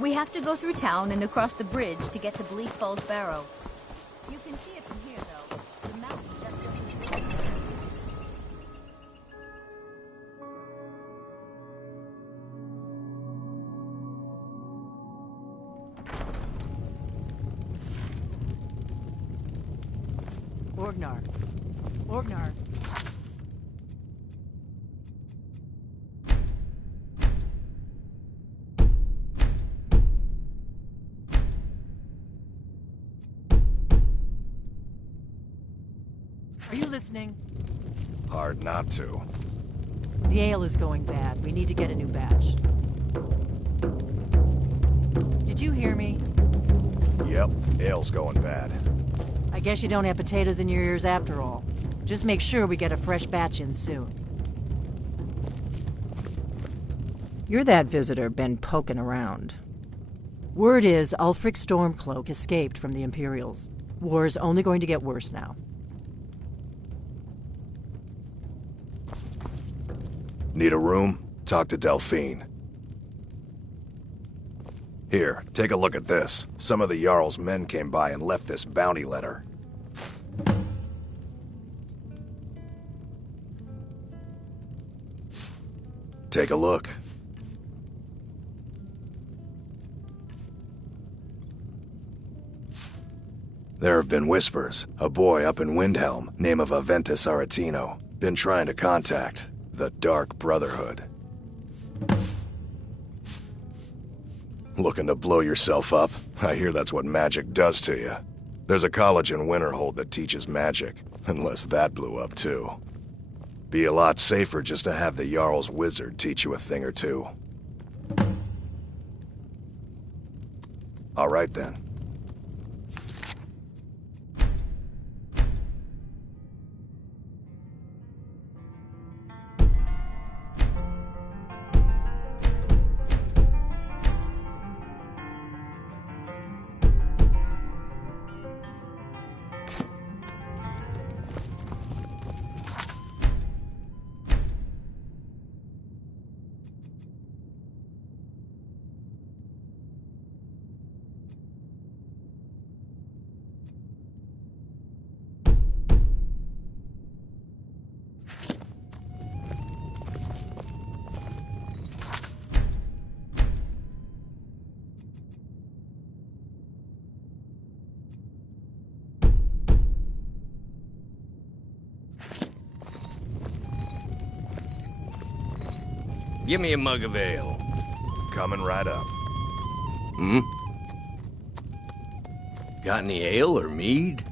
We have to go through town and across the bridge to get to Bleak Falls Barrow. You can see it from here, though. The mountain just over the bridge. Orgnar. Are you listening? Hard not to. The ale is going bad. We need to get a new batch. Did you hear me? Yep, ale's going bad. I guess you don't have potatoes in your ears after all. Just make sure we get a fresh batch in soon. You're that visitor been poking around. Word is Ulfric Stormcloak escaped from the Imperials. War's only going to get worse now. Need a room? Talk to Delphine. Here, take a look at this. Some of the Jarl's men came by and left this bounty letter. Take a look. There have been whispers. A boy up in Windhelm, name of Aventus Aretino, been trying to contact the Dark Brotherhood. Looking to blow yourself up? I hear that's what magic does to you. There's a college in Winterhold that teaches magic, unless that blew up too. Be a lot safer just to have the Jarl's wizard teach you a thing or two. All right then. Give me a mug of ale. Coming right up. Hmm? Got any ale or mead?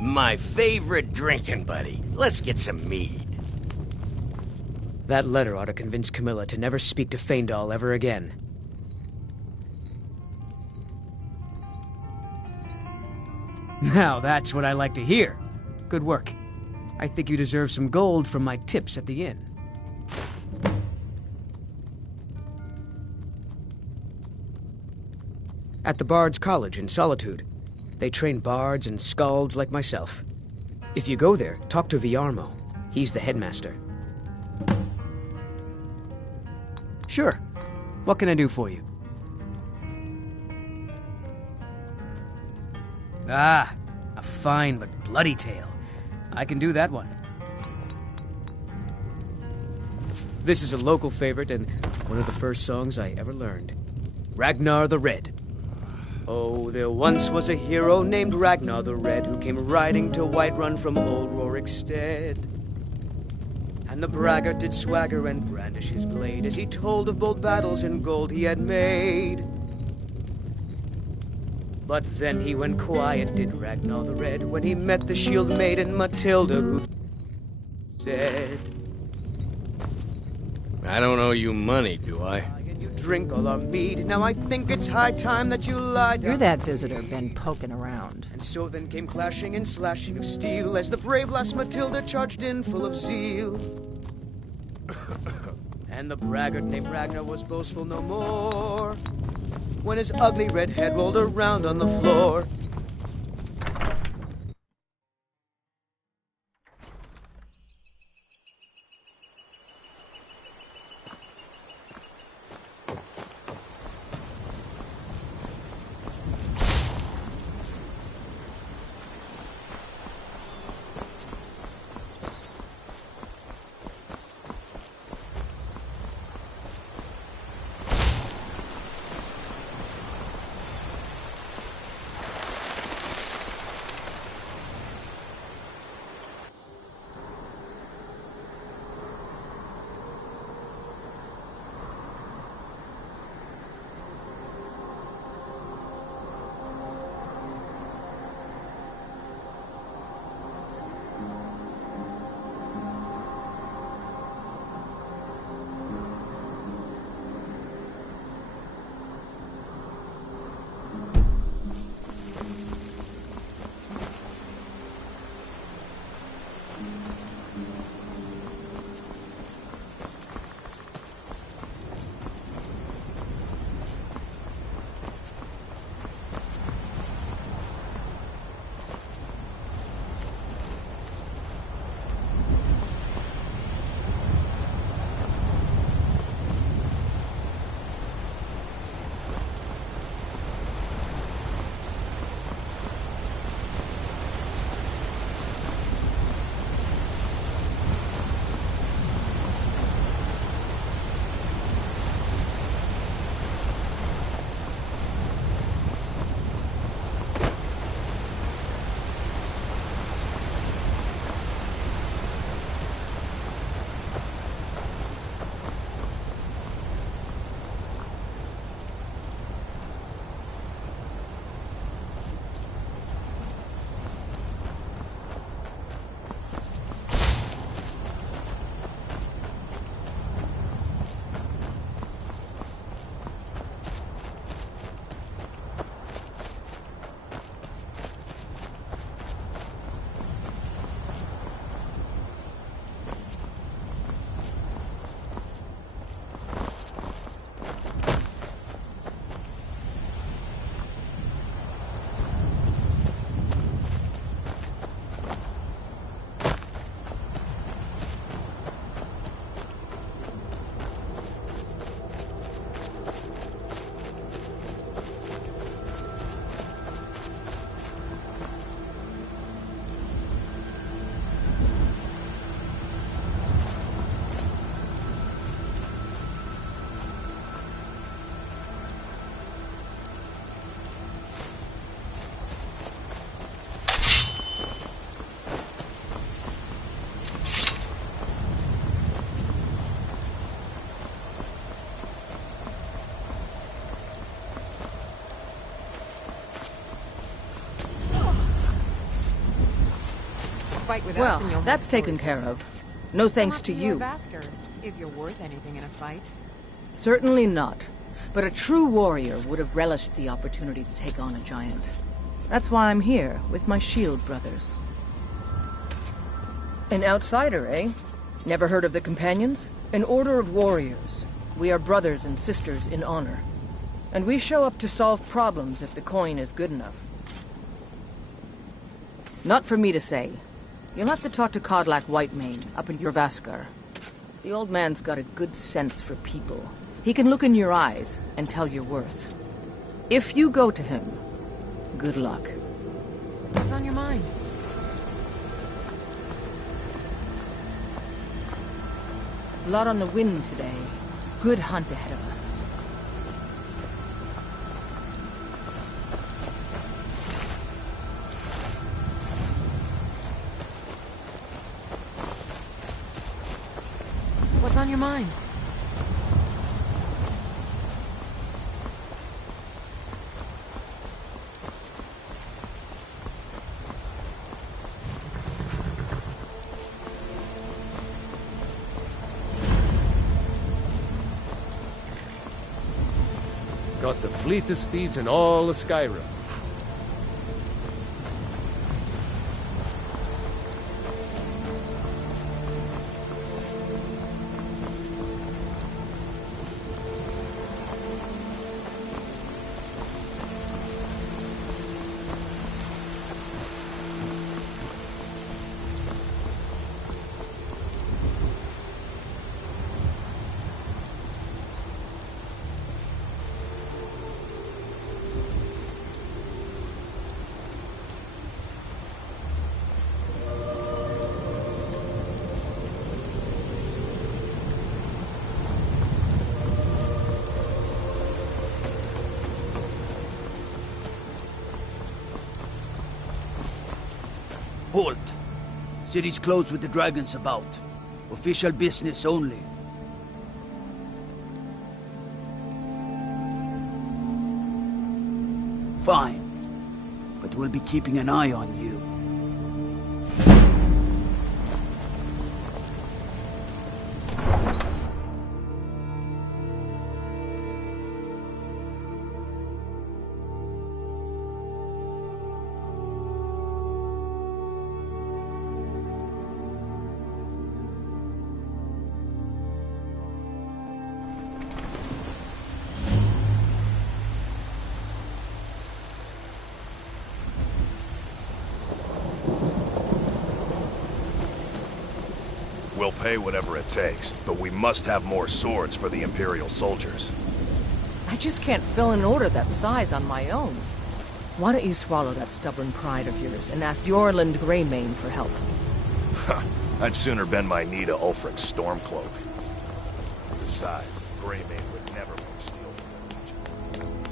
My favorite drinking buddy. Let's get some mead. That letter ought to convince Camilla to never speak to Faendal ever again. Now that's what I like to hear. Good work. I think you deserve some gold from my tips at the inn. At the Bard's College in Solitude. They train bards and skalds like myself. If you go there, talk to Viarmo. He's the headmaster. Sure. What can I do for you? Ah, a fine but bloody tale. I can do that one. This is a local favorite and one of the first songs I ever learned. Ragnar the Red. Oh, there once was a hero named Ragnar the Red who came riding to Whiterun from old Rorikstead. And the braggart did swagger and brandish his blade as he told of bold battles and gold he had made. But then he went quiet, did Ragnar the Red, when he met the shield maiden Matilda, who said, I don't owe you money, do I? and you drink all our mead. Now I think it's high time that you lie down. You're that visitor been poking around. And so then came clashing and slashing of steel as the brave lass Matilda charged in full of zeal. And the braggart named Ragnar was boastful no more when his ugly red head rolled around on the floor. fight with us Well, and you'll that's have taken stories care to of. No thanks tell. to Come up you. Vasker, if you're worth anything in a fight. Certainly not. But a true warrior would have relished the opportunity to take on a giant. That's why I'm here, with my shield brothers. An outsider, eh? Never heard of the Companions? An order of warriors. We are brothers and sisters in honor. And we show up to solve problems if the coin is good enough. Not for me to say. You'll have to talk to Codlac Whitemane up in your Vaskar. The old man's got a good sense for people. He can look in your eyes and tell your worth. If you go to him, good luck. What's on your mind? Blood on the wind today. Good hunt ahead of us. What's on your mind? Got the fleetest steeds in all of Skyrim. Halt! City's closed with the dragons about. Official business only. Fine. But we'll be keeping an eye on you. We'll pay whatever it takes, but we must have more swords for the Imperial soldiers. I just can't fill an order that size on my own. Why don't you swallow that stubborn pride of yours and ask Yorland Greymane for help? I'd sooner bend my knee to Ulfric's Stormcloak. Besides, Greymane would never make steel for their legion.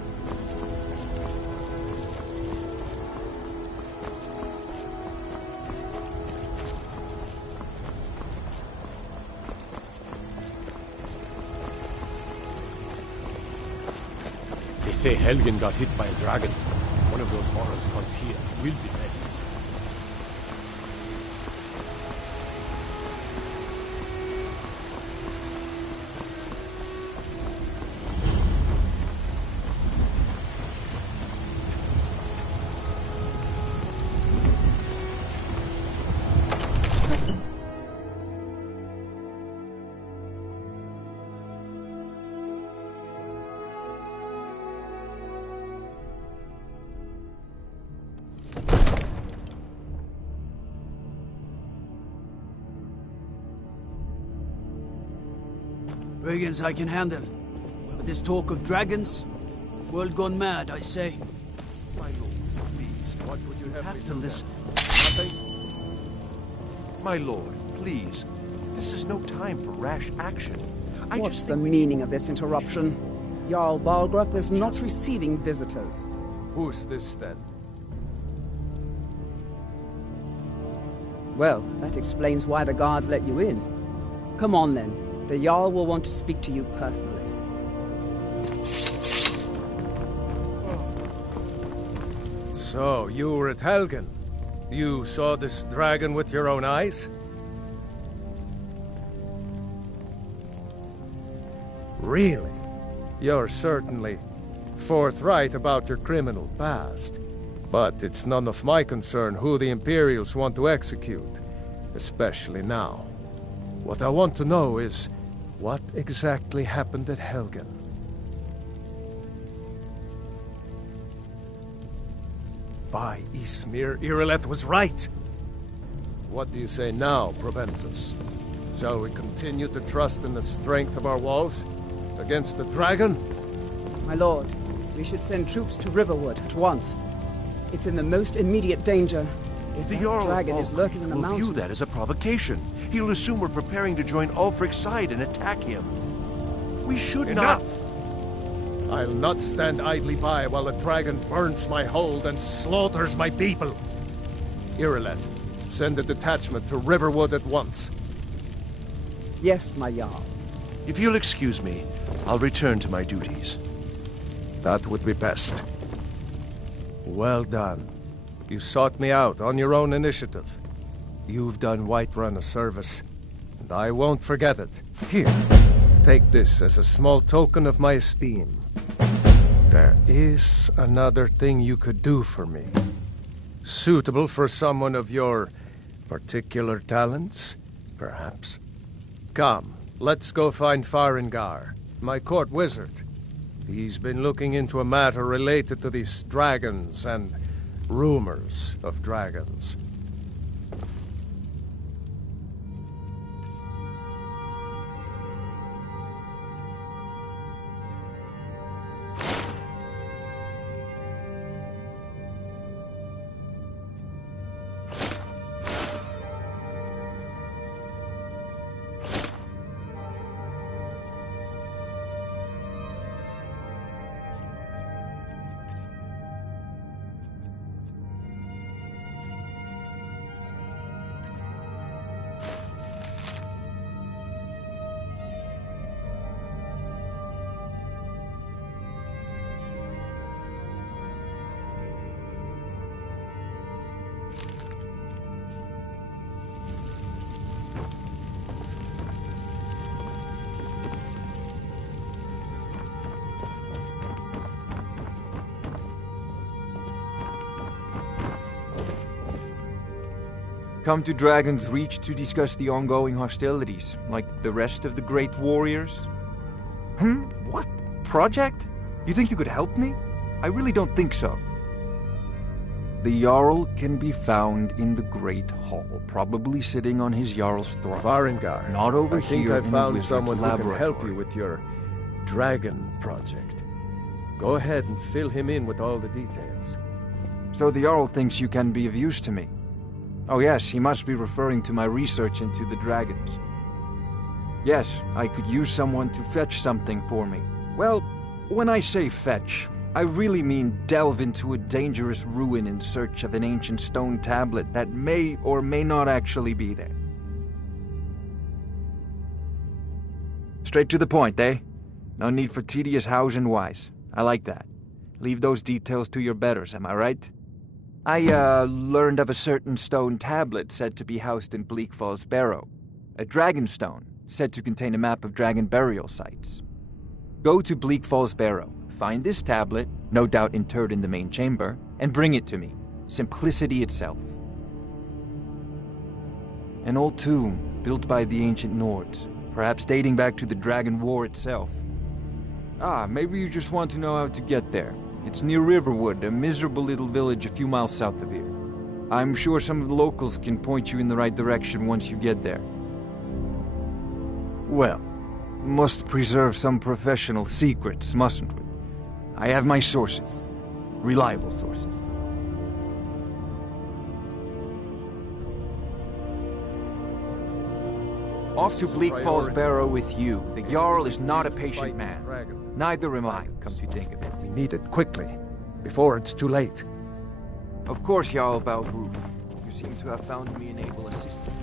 They say Helgen got hit by a dragon. One of those horrors comes here. We'll be ready. Brigands I can handle. But this talk of dragons? World gone mad, I say. My lord, please, what would you have To listen. My lord, please. This is no time for rash action. What's the meaning of this interruption? Jarl Balgrup is not receiving visitors. Who's this then? Well, that explains why the guards let you in. Come on then. The Jarl will want to speak to you personally. So, you were at Helgen. You saw this dragon with your own eyes? Really? You're certainly forthright about your criminal past. But it's none of my concern who the Imperials want to execute, especially now. What I want to know is, what exactly happened at Helgen? By Ysmir, Irileth was right! What do you say now, Proventus? Shall we continue to trust in the strength of our walls? Against the dragon? My lord, we should send troops to Riverwood at once. It's in the most immediate danger. If The that Jarl dragon of is lurking in the will mountains... view that as a provocation. He'll assume we're preparing to join Ulfric's side and attack him. We should Enough! not... I'll not stand idly by while the dragon burns my hold and slaughters my people. Irileth, send a detachment to Riverwood at once. Yes, my Jarl. If you'll excuse me, I'll return to my duties. That would be best. Well done. You sought me out on your own initiative. You've done Whiterun a service, and I won't forget it. Here, take this as a small token of my esteem. There is another thing you could do for me. Suitable for someone of your particular talents, perhaps. Come, let's go find Farengar, my court wizard. He's been looking into a matter related to these dragons and rumors of dragons. Come to Dragon's Reach to discuss the ongoing hostilities, like the rest of the great warriors? What? Project? You think you could help me? I really don't think so. The Jarl can be found in the Great Hall, probably sitting on his Jarl's throne. Farengar. Not over I think here I in the found wizard's someone who can help laboratory. you with your dragon project. Go ahead and fill him in with all the details. So the Jarl thinks you can be of use to me. Oh yes, he must be referring to my research into the dragons. Yes, I could use someone to fetch something for me. Well, when I say fetch, I really mean delve into a dangerous ruin in search of an ancient stone tablet that may or may not actually be there. Straight to the point, eh? No need for tedious hows and whys. I like that. Leave those details to your betters, am I right? I learned of a certain stone tablet said to be housed in Bleak Falls Barrow. A dragon stone, said to contain a map of dragon burial sites. Go to Bleak Falls Barrow, find this tablet, no doubt interred in the main chamber, and bring it to me. Simplicity itself. An old tomb, built by the ancient Nords, perhaps dating back to the Dragon War itself. Ah, maybe you just want to know how to get there. It's near Riverwood, a miserable little village a few miles south of here. I'm sure some of the locals can point you in the right direction once you get there. Well, must preserve some professional secrets, mustn't we? I have my sources. Reliable sources. Off to Bleak Falls Barrow with you. The Jarl is not a patient man. Neither am I, come to think of it. We need it quickly, before it's too late. Of course, Jarl Balgruf. You seem to have found me an able assistant.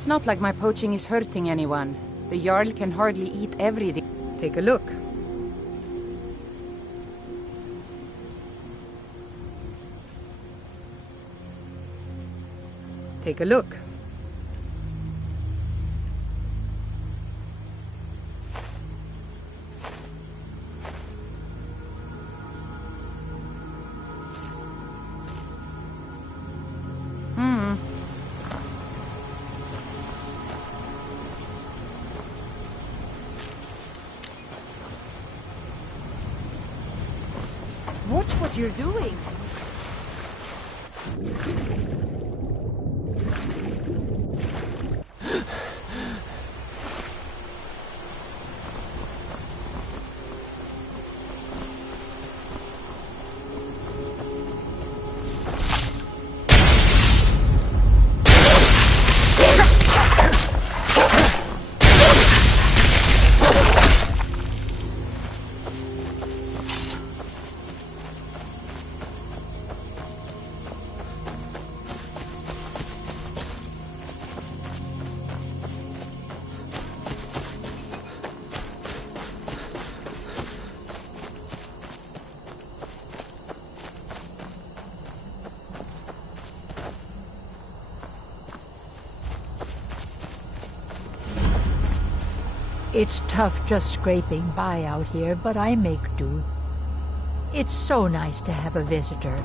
It's not like my poaching is hurting anyone. The Jarl can hardly eat everything. Take a look. Take a look. Watch what you're doing. It's tough just scraping by out here, but I make do. It's so nice to have a visitor.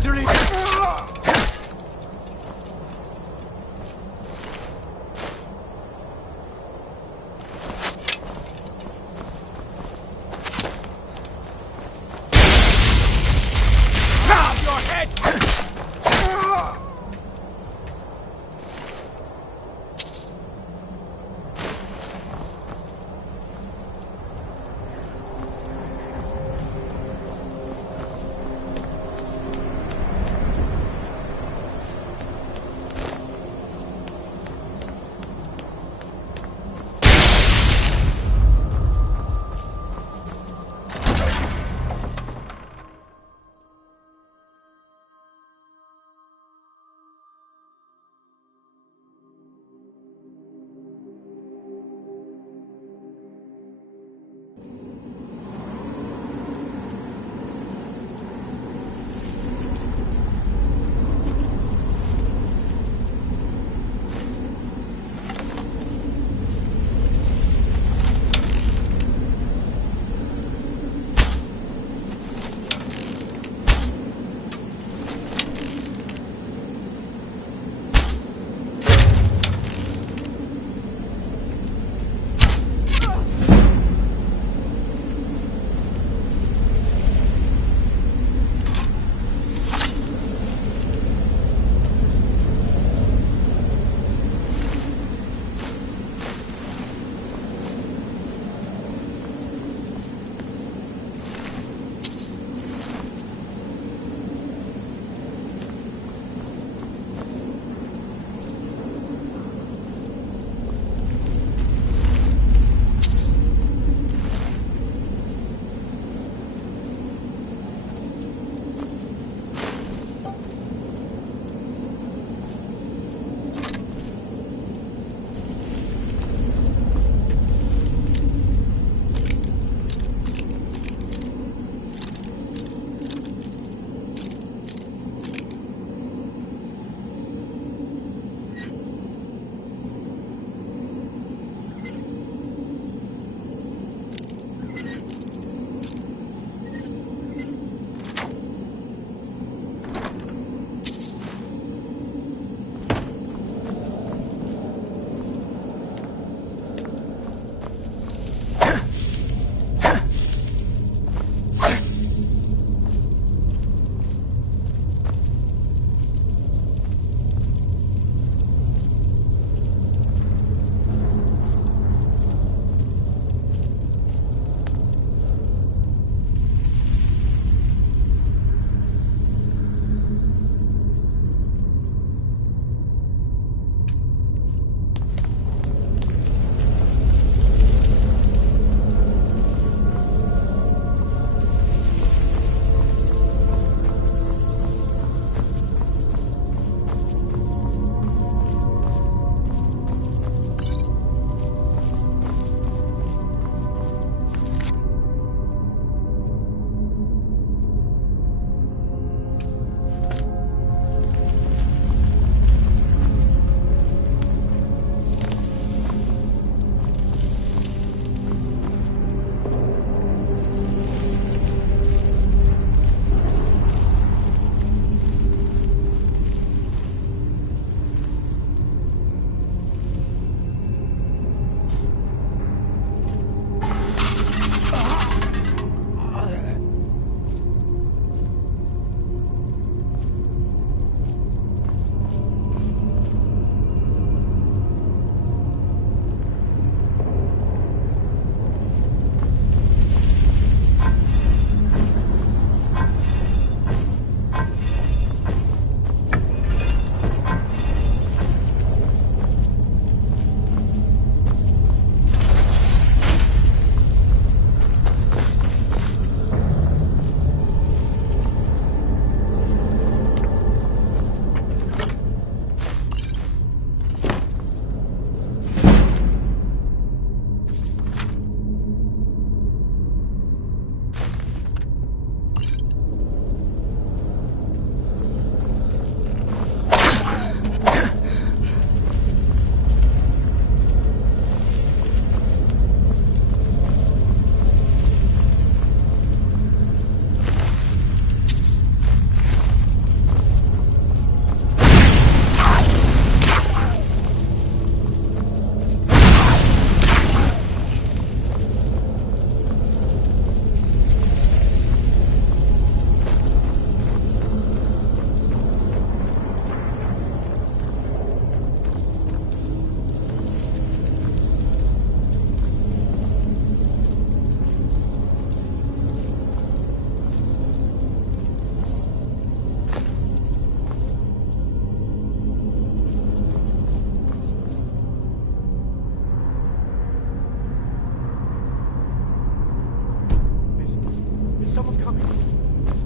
victory!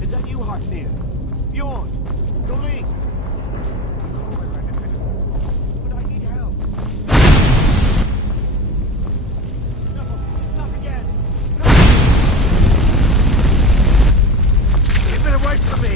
Is that you, Harknir? Bjorn? Zoling? But I need help. No, not again. No. Keep it away from me.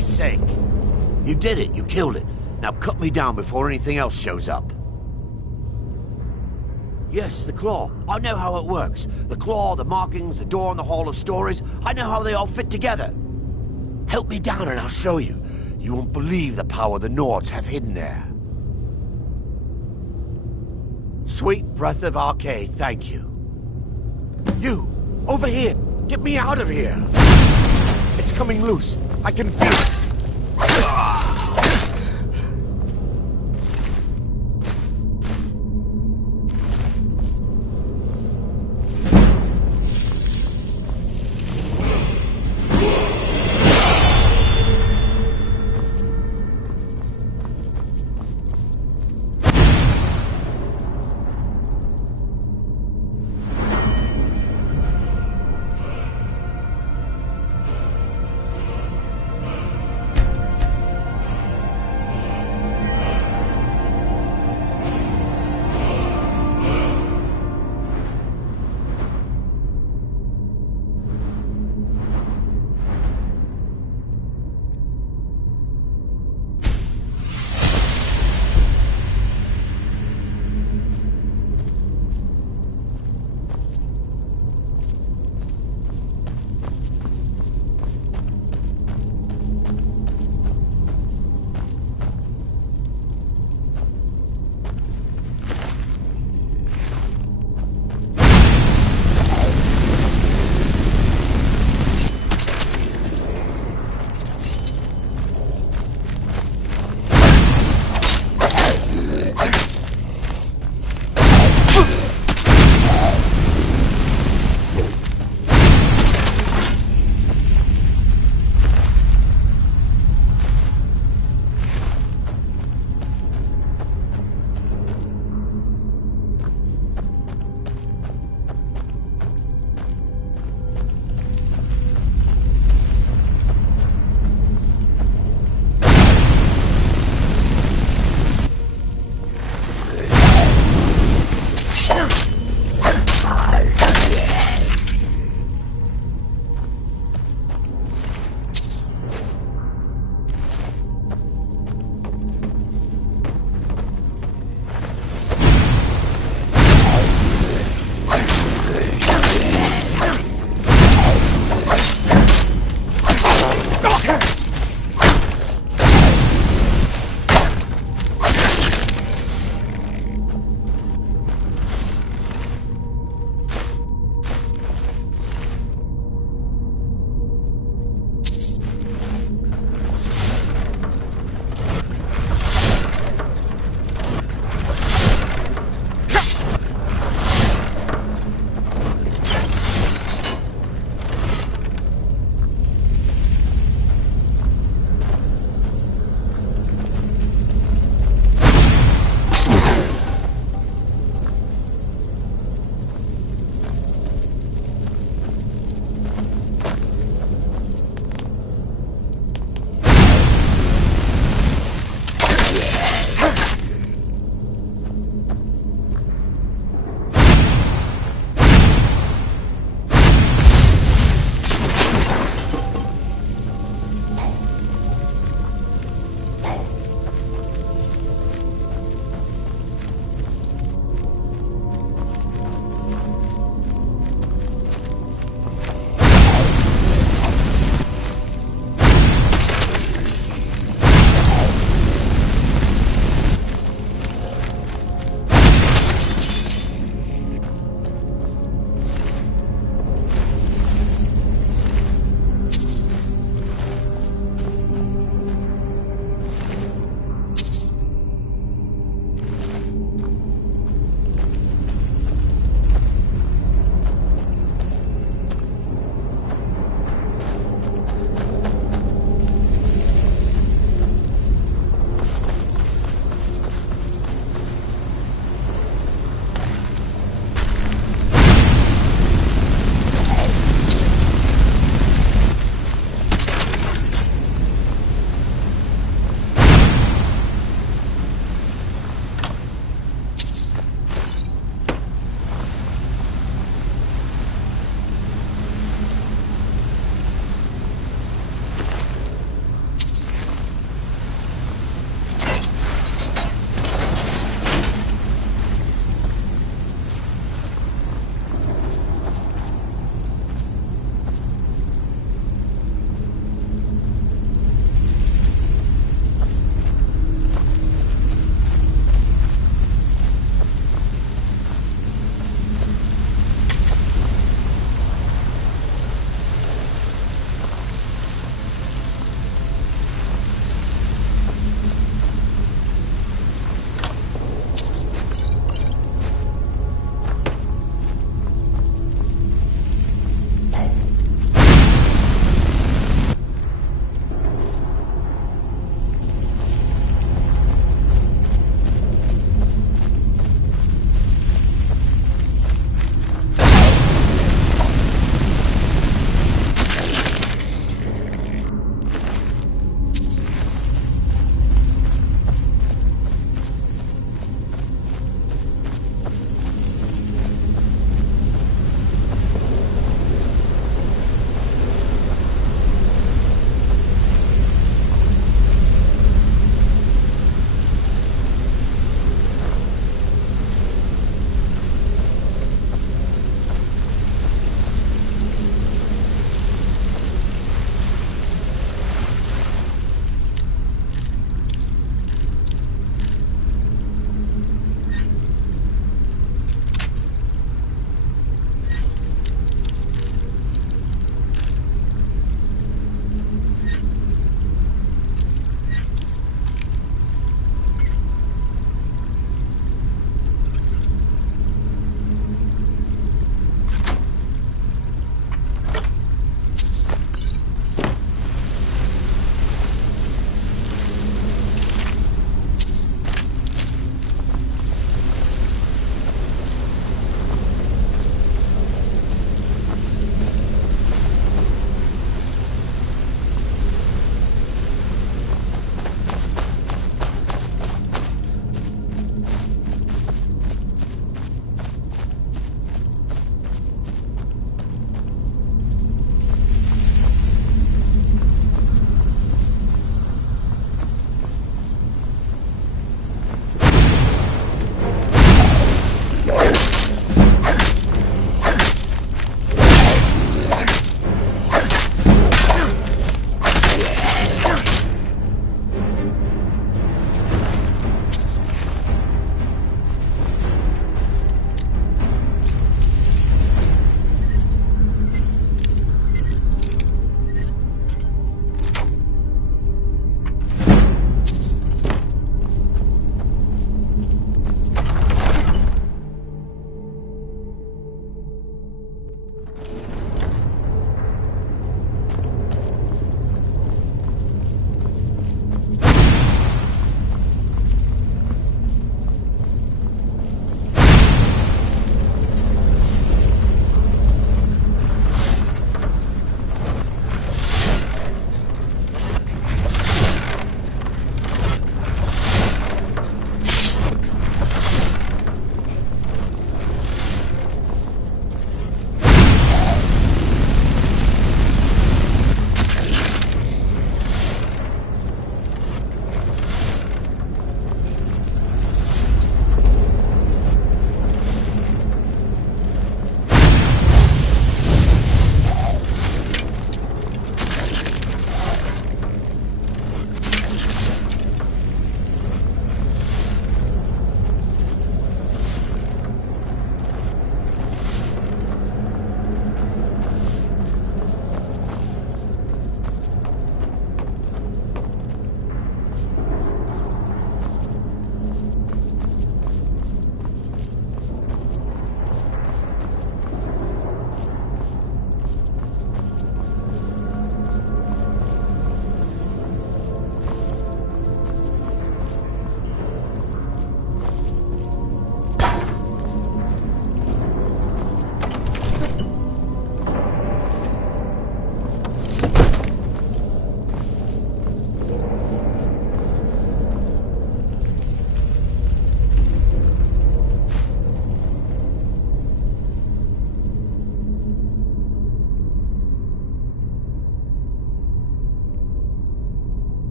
Sake. You did it. You killed it. Now cut me down before anything else shows up. Yes, the claw. I know how it works. The claw, the markings, the door in the Hall of Stories. I know how they all fit together. Help me down and I'll show you. You won't believe the power the Nords have hidden there. Sweet breath of Arcade, thank you. You, over here. Get me out of here. It's coming loose. I can feel it.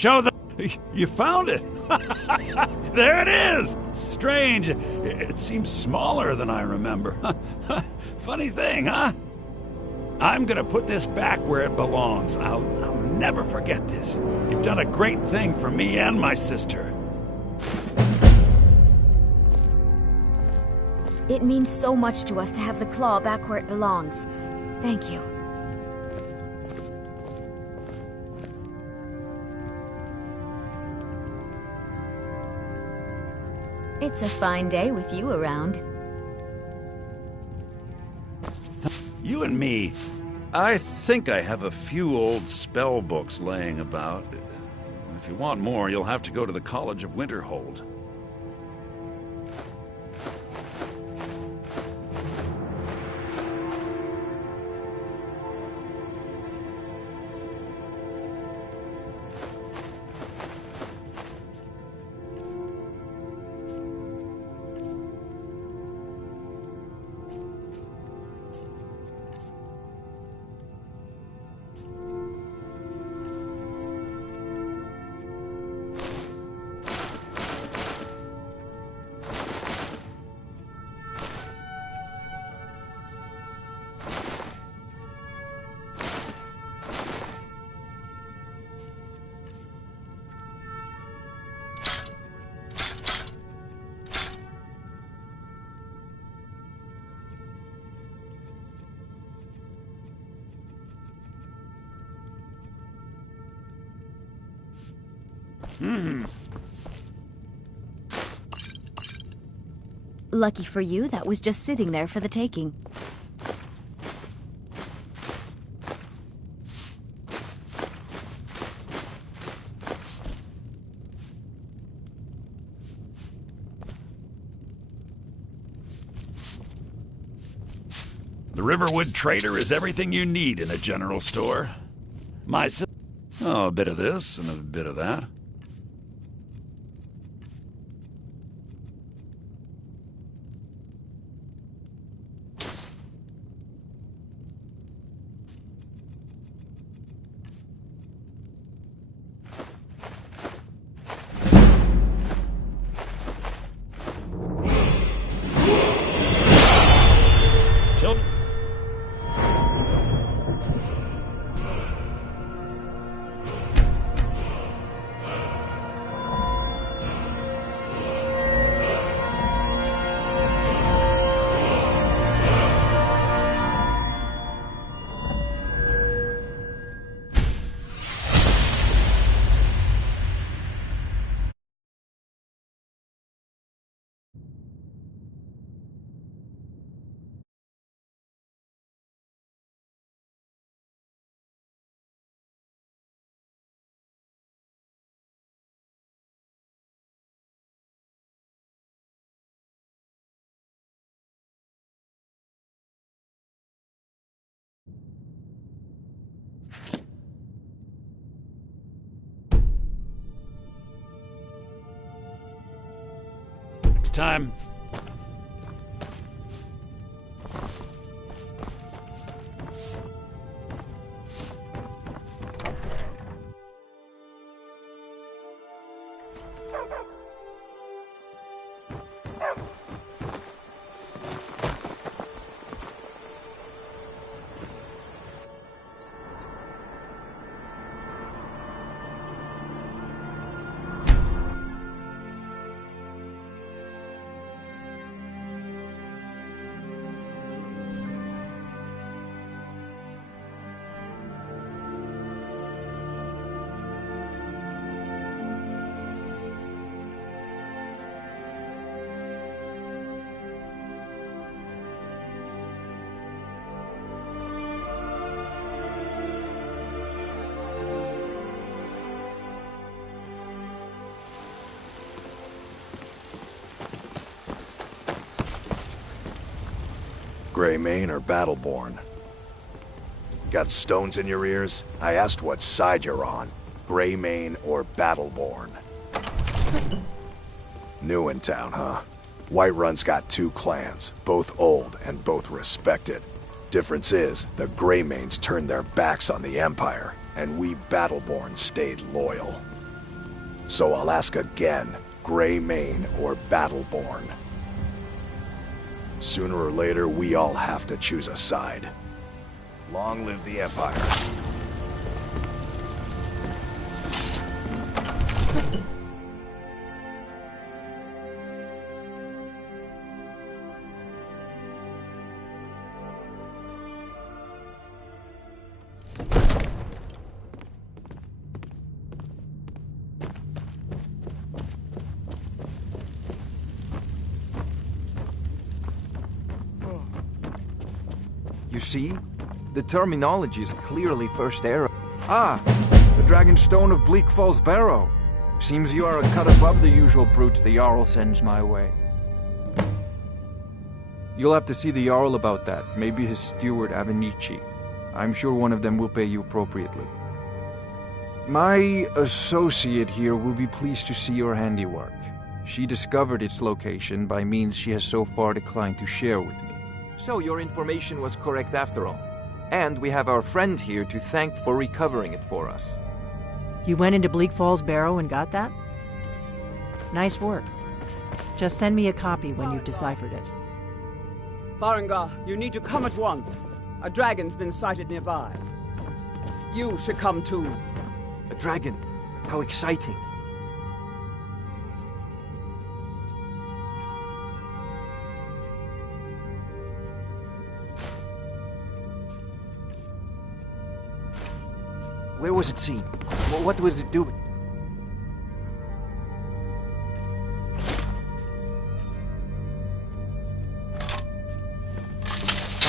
show them. You found it! There it is! Strange. It seems smaller than I remember. Funny thing, huh? I'm gonna put this back where it belongs. I'll never forget this. You've done a great thing for me and my sister. It means so much to us to have the claw back where it belongs. Thank you. It's a fine day with you around. You and me, I think I have a few old spell books laying about. If you want more, you'll have to go to the College of Winterhold. Lucky for you, that was just sitting there for the taking. The Riverwood Trader is everything you need in a general store. Oh, a bit of this and a bit of that. It's time. Greymane or Battleborn? Got stones in your ears? I asked what side you're on. Greymane or Battleborn? New in town, huh? Whiterun's got two clans, both old and both respected. Difference is, the Greymanes turned their backs on the Empire, and we Battleborn stayed loyal. So I'll ask again, Greymane or Battleborn? Sooner or later, we all have to choose a side. Long live the Empire. You see? The terminology is clearly First Era. Ah, the Dragonstone of Bleak Falls Barrow. Seems you are a cut above the usual brutes the Jarl sends my way. You'll have to see the Jarl about that, maybe his steward Avenici. I'm sure one of them will pay you appropriately. My associate here will be pleased to see your handiwork. She discovered its location by means she has so far declined to share with me. So your information was correct after all. And we have our friend here to thank for recovering it for us. You went into Bleak Falls Barrow and got that? Nice work. Just send me a copy when you've deciphered it. Farengar, you need to come at once. A dragon's been sighted nearby. You should come too. A dragon? How exciting. Where was it seen? What was it doing?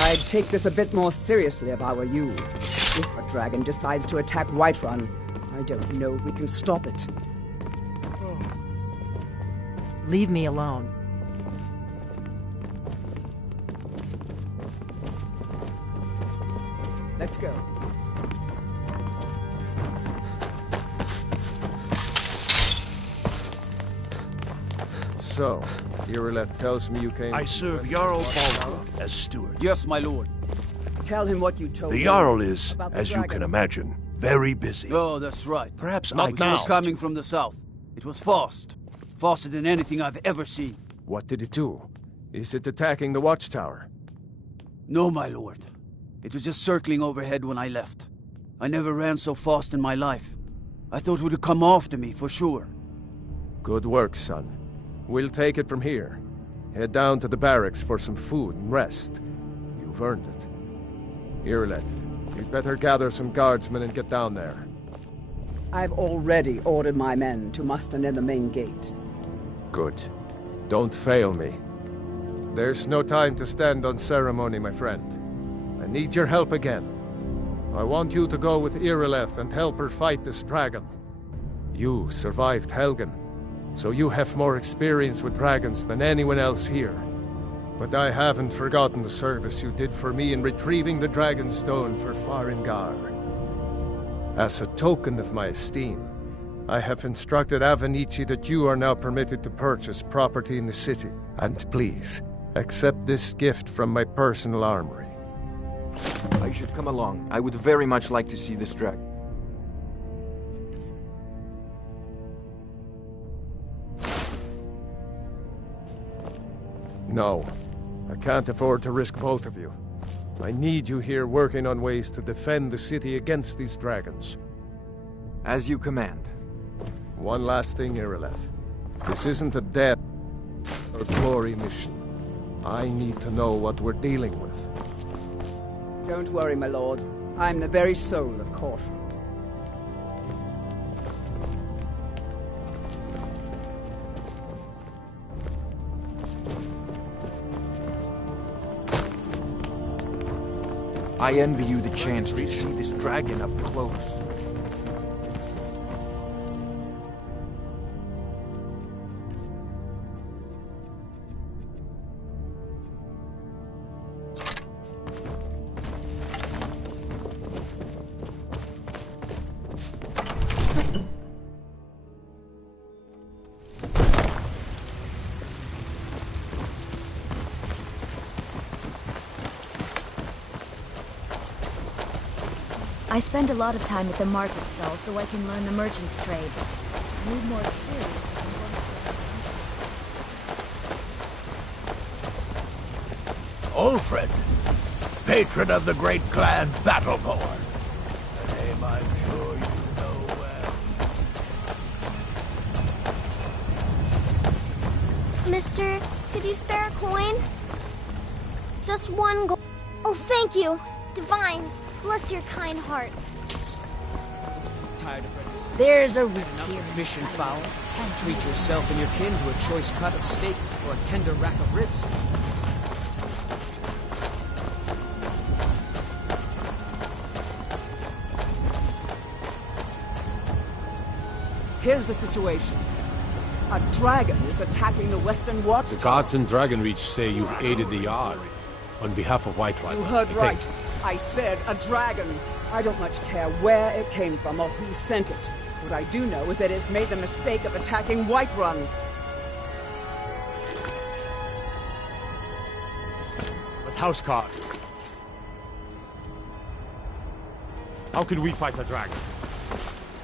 I'd take this a bit more seriously if I were you. If a dragon decides to attack Whiterun, I don't know if we can stop it. Leave me alone. Let's go. So, Irileth tells me you came... I serve Jarl Balgruuf as steward. Yes, my lord. Tell him what you told The me Jarl is, about the as you dragon. can imagine, very busy. Oh, that's right. Perhaps Not I now. just... Coming from the south. It was fast. Faster than anything I've ever seen. What did it do? Is it attacking the watchtower? No, my lord. It was just circling overhead when I left. I never ran so fast in my life. I thought it would come after me, for sure. Good work, son. We'll take it from here. Head down to the barracks for some food and rest. You've earned it. Irileth, you'd better gather some guardsmen and get down there. I've already ordered my men to muster near the main gate. Good. Don't fail me. There's no time to stand on ceremony, my friend. I need your help again. I want you to go with Irileth and help her fight this dragon. You survived Helgen, so you have more experience with dragons than anyone else here. But I haven't forgotten the service you did for me in retrieving the Dragonstone for Farengar. As a token of my esteem, I have instructed Avenici that you are now permitted to purchase property in the city. And please, accept this gift from my personal armory. I should come along. I would very much like to see this dragon. No, I can't afford to risk both of you. I need you here working on ways to defend the city against these dragons. As you command. One last thing, Irileth. This isn't a death or glory mission. I need to know what we're dealing with. Don't worry, my lord. I'm the very soul of caution. I envy you the chance to see this dragon up close. I spend a lot of time at the market stall so I can learn the merchant's trade. I need more experience if I'm going to Ulfred, patron of the great clan Battleborn. A name I'm sure you know well. Mister, could you spare a coin? Just one gold. Oh, thank you. Divines, bless your kind heart. Tired of registering? There's a root Enough here. of fish and fowl. Treat yourself and your kin to a choice cut of steak or a tender rack of ribs. Here's the situation. A dragon is attacking the Western Watchtower. The guards in Dragonreach say you've aided the Yard on behalf of Whiterun. You heard right. I said a dragon. I don't much care where it came from or who sent it. What I do know is that it's made the mistake of attacking Whiterun. But Houseguard, how can we fight a dragon?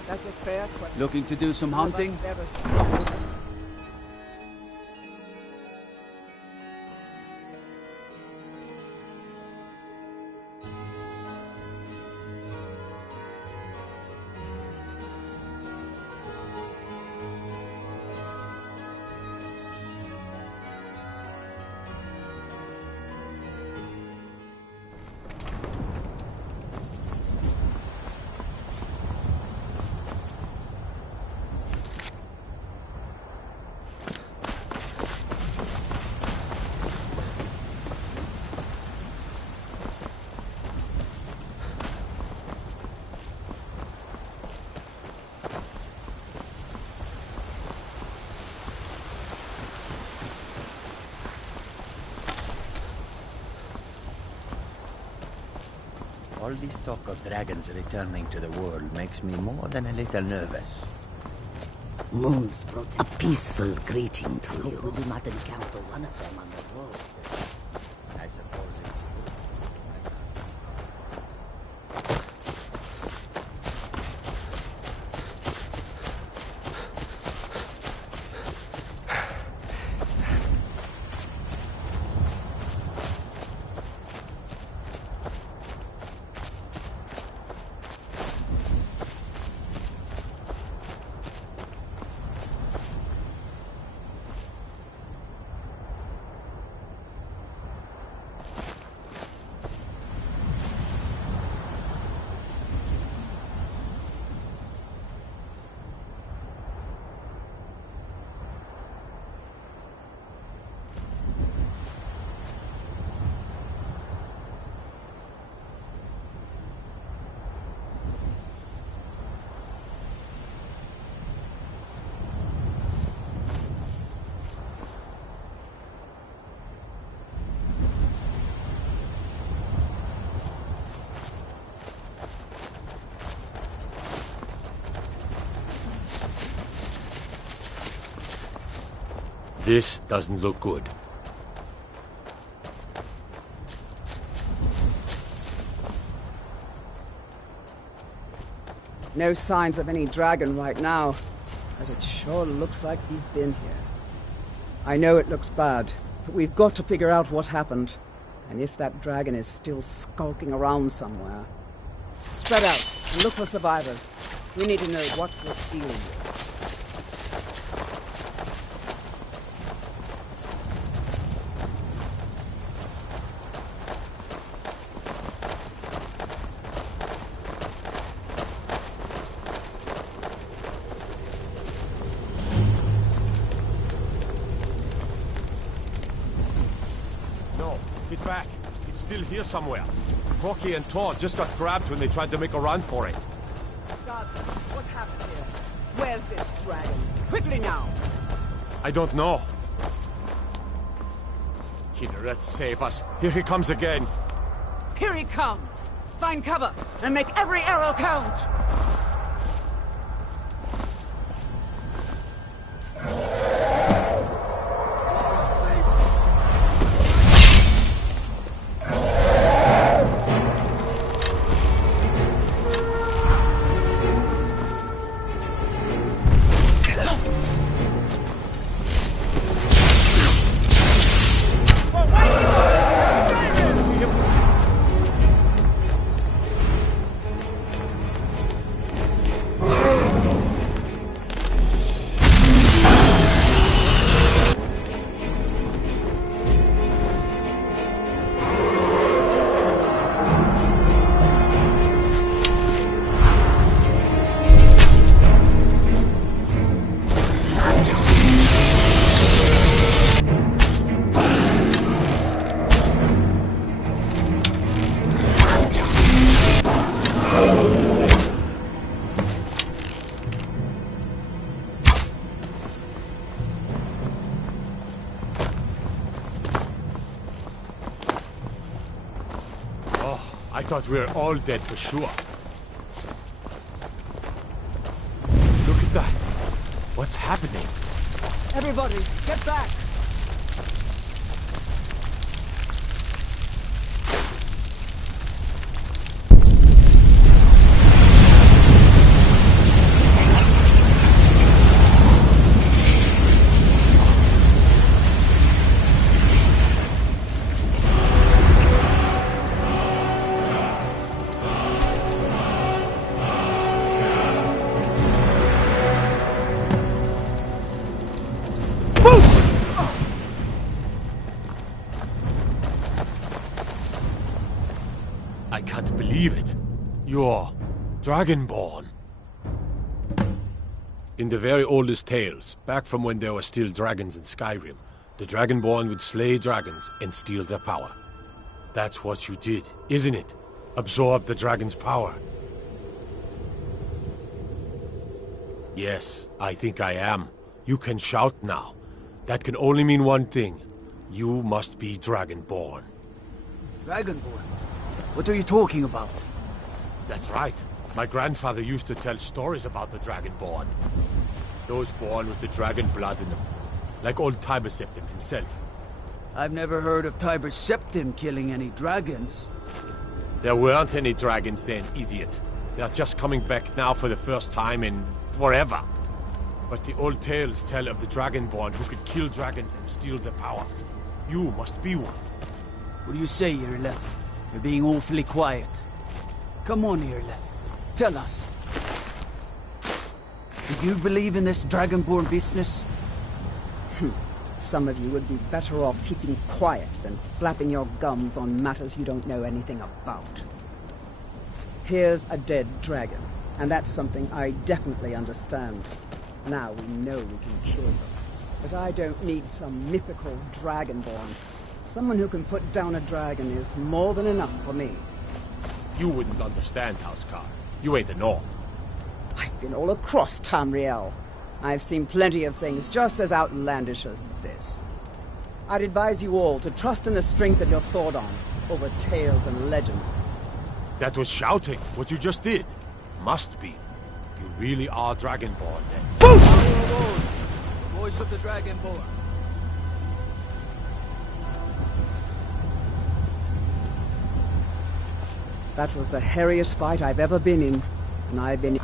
That's a fair question. Looking to do some hunting? None of us ever stumbled. All this talk of dragons returning to the world makes me more than a little nervous. Moon's protect. A peaceful greeting to you. We do not encounter one of them on the road. I suppose it's... This doesn't look good. No signs of any dragon right now, but it sure looks like he's been here. I know it looks bad, but we've got to figure out what happened, and if that dragon is still skulking around somewhere. Spread out and look for survivors. We need to know what we're dealing with. Get back. It's still here somewhere. Crocky and Tor just got grabbed when they tried to make a run for it. God, what happened here? Where's this dragon? Quickly now! I don't know. Kinneret, save us. Here he comes again. Here he comes! Find cover and make every arrow count! thought we were all dead for sure. Look at that. What's happening? Everybody, get back! I can't believe it. You're Dragonborn. In the very oldest tales, back from when there were still dragons in Skyrim, the Dragonborn would slay dragons and steal their power. That's what you did, isn't it? Absorb the dragon's power. Yes, I think I am. You can shout now. That can only mean one thing. You must be Dragonborn. Dragonborn? What are you talking about? That's right. My grandfather used to tell stories about the Dragonborn. Those born with the dragon blood in them. Like old Tiber Septim himself. I've never heard of Tiber Septim killing any dragons. There weren't any dragons then, idiot. They're just coming back now for the first time in forever. But the old tales tell of the Dragonborn who could kill dragons and steal their power. You must be one. What do you say, Irleth? You're being awfully quiet. Come on, Irleth. Tell us. Do you believe in this Dragonborn business? Some of you would be better off keeping quiet than flapping your gums on matters you don't know anything about. Here's a dead dragon, and that's something I definitely understand. Now we know we can kill them. But I don't need some mythical Dragonborn. Someone who can put down a dragon is more than enough for me. You wouldn't understand, Housecar. You ain't a Norn. I've been all across Tamriel. I've seen plenty of things just as outlandish as this. I'd advise you all to trust in the strength of your sword arm over tales and legends. That was shouting, what you just did. Must be. You really are Dragonborn, then. Voice of the Dragonborn. That was the hairiest fight I've ever been in, and I've been...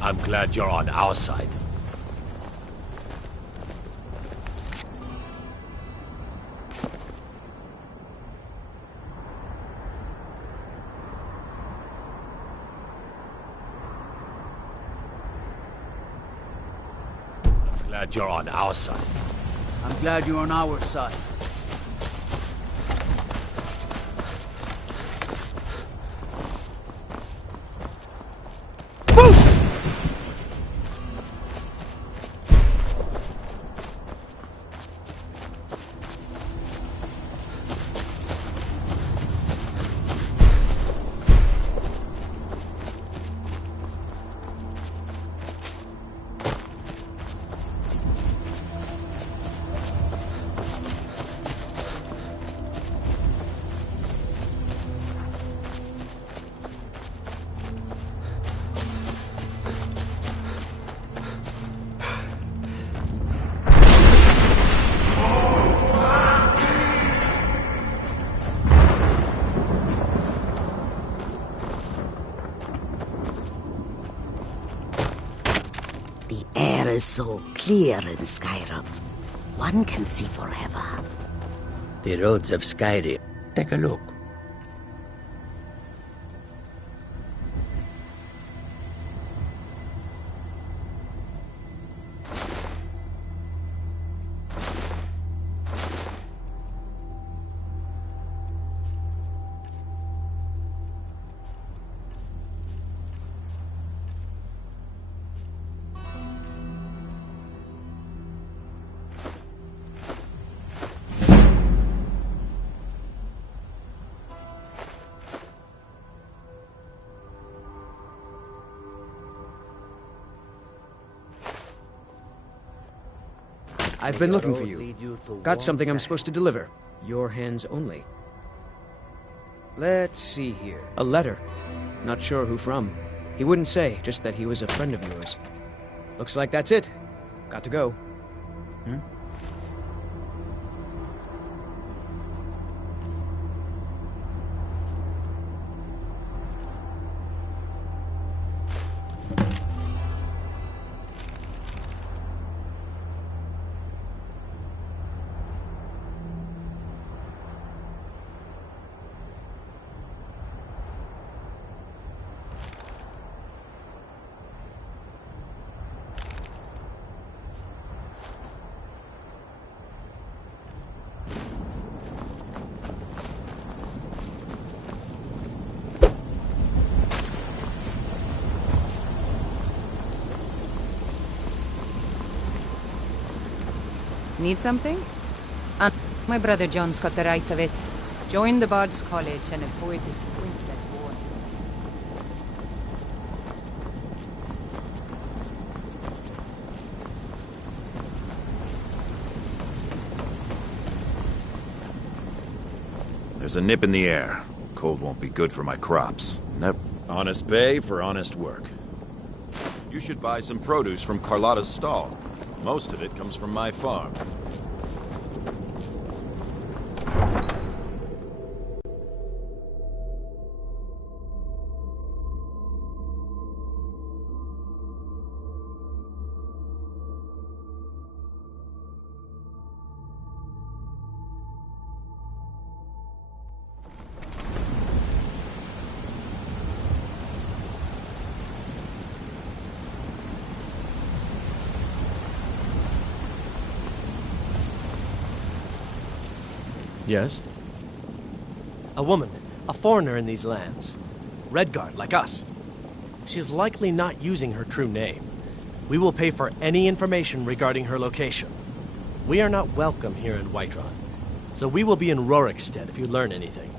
I'm glad you're on our side. I'm glad you're on our side. I'm glad you're on our side. The air is so clear in Skyrim. One can see forever. The roads of Skyrim. Take a look. I've been looking for you. Got something I'm supposed to deliver. Your hands only. Let's see here. A letter. Not sure who from. He wouldn't say, just that he was a friend of yours. Looks like that's it. Got to go. Need something? My brother John's got the right of it. Join the Bard's College and avoid this pointless war. There's a nip in the air. Cold won't be good for my crops. Nope. Honest pay for honest work. You should buy some produce from Carlotta's stall. Most of it comes from my farm. Yes? A woman, a foreigner in these lands. Redguard, like us. She's likely not using her true name. We will pay for any information regarding her location. We are not welcome here in Whiterun, so we will be in Rorikstead if you learn anything.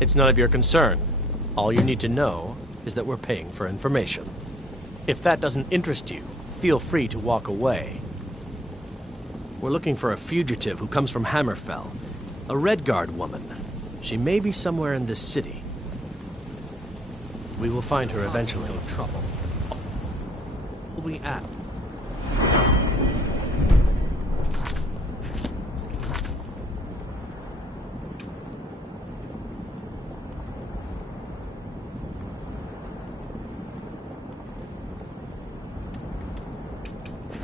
It's none of your concern. All you need to know is that we're paying for information. If that doesn't interest you, feel free to walk away. We're looking for a fugitive who comes from Hammerfell. A Redguard woman. She may be somewhere in this city. We will find her eventually. No trouble. Where we at?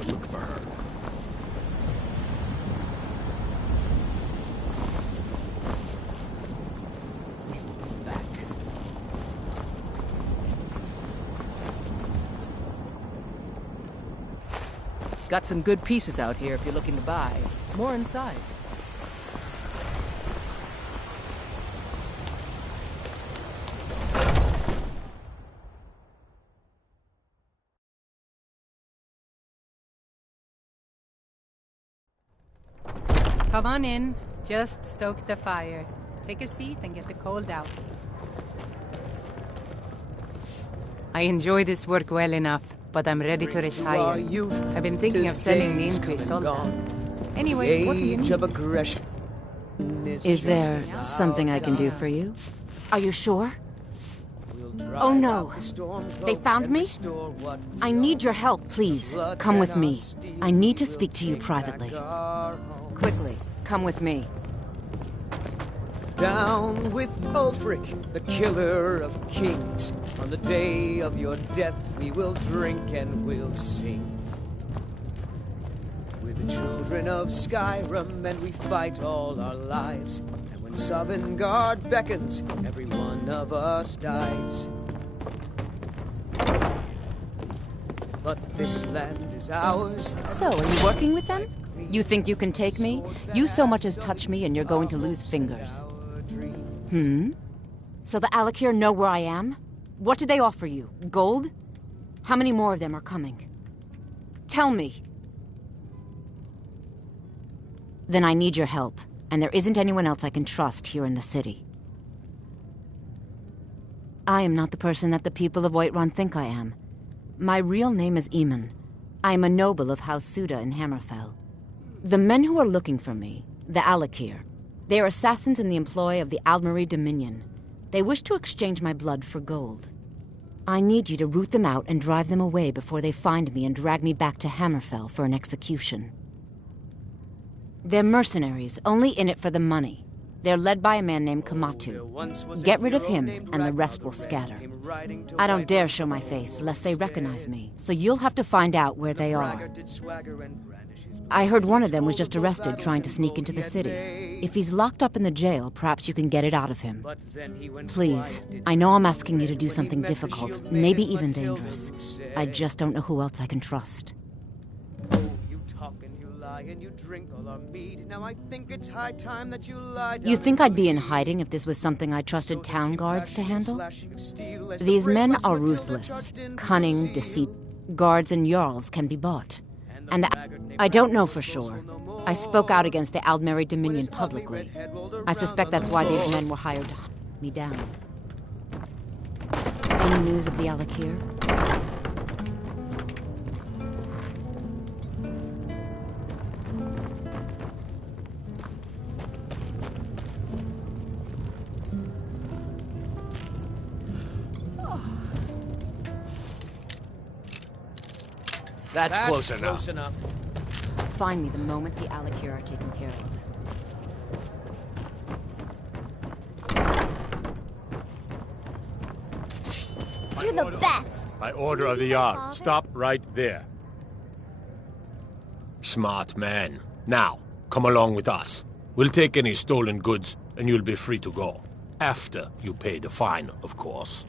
Look for her. Got some good pieces out here if you're looking to buy. More inside. Come on in. Just stoke the fire. Take a seat and get the cold out. I enjoy this work well enough, but I'm ready to retire. I've been thinking of selling the increase all. Anyway, what do you need? Is there something I can do for you? Are you sure? Oh no. They found me? I need your help, please. Come with me. I need to speak to you privately. Quickly, come with me. Down with Ulfric, the killer of kings. On the day of your death, we will drink and we'll sing. We're the children of Skyrim, and we fight all our lives. And when Sovngarde beckons, every one of us dies. But this land is ours. So, are you working with them? You think you can take me? You so much as touch me and you're going to lose fingers. So the Alakir know where I am? What did they offer you? Gold? How many more of them are coming? Tell me. Then I need your help, and there isn't anyone else I can trust here in the city. I am not the person that the people of Whiterun think I am. My real name is Eamon. I am a noble of House Suda in Hammerfell. The men who are looking for me, the Alakir, they are assassins in the employ of the Aldmeri Dominion. They wish to exchange my blood for gold. I need you to root them out and drive them away before they find me and drag me back to Hammerfell for an execution. They're mercenaries, only in it for the money. They're led by a man named Kamatu. Get rid of him, and the rest will scatter. I don't dare show my face, lest they recognize me, so you'll have to find out where they are. I heard one of them was just arrested trying to sneak into the city. If he's locked up in the jail, perhaps you can get it out of him. Please, I know I'm asking you to do something difficult, maybe even dangerous. I just don't know who else I can trust. You think I'd be in hiding if this was something I trusted town guards to handle? These men are ruthless, cunning, deceit. Guards and Jarls can be bought. And I don't know for sure. I spoke out against the Aldmeri Dominion publicly. I suspect that's why these men were hired to hunt me down. Any news of the Alakir? That's close enough. Find me the moment the Alakir are taken care of. You're the best! By order of the Jarl, stop right there. Smart man. Now, come along with us. We'll take any stolen goods, and you'll be free to go. After you pay the fine, of course.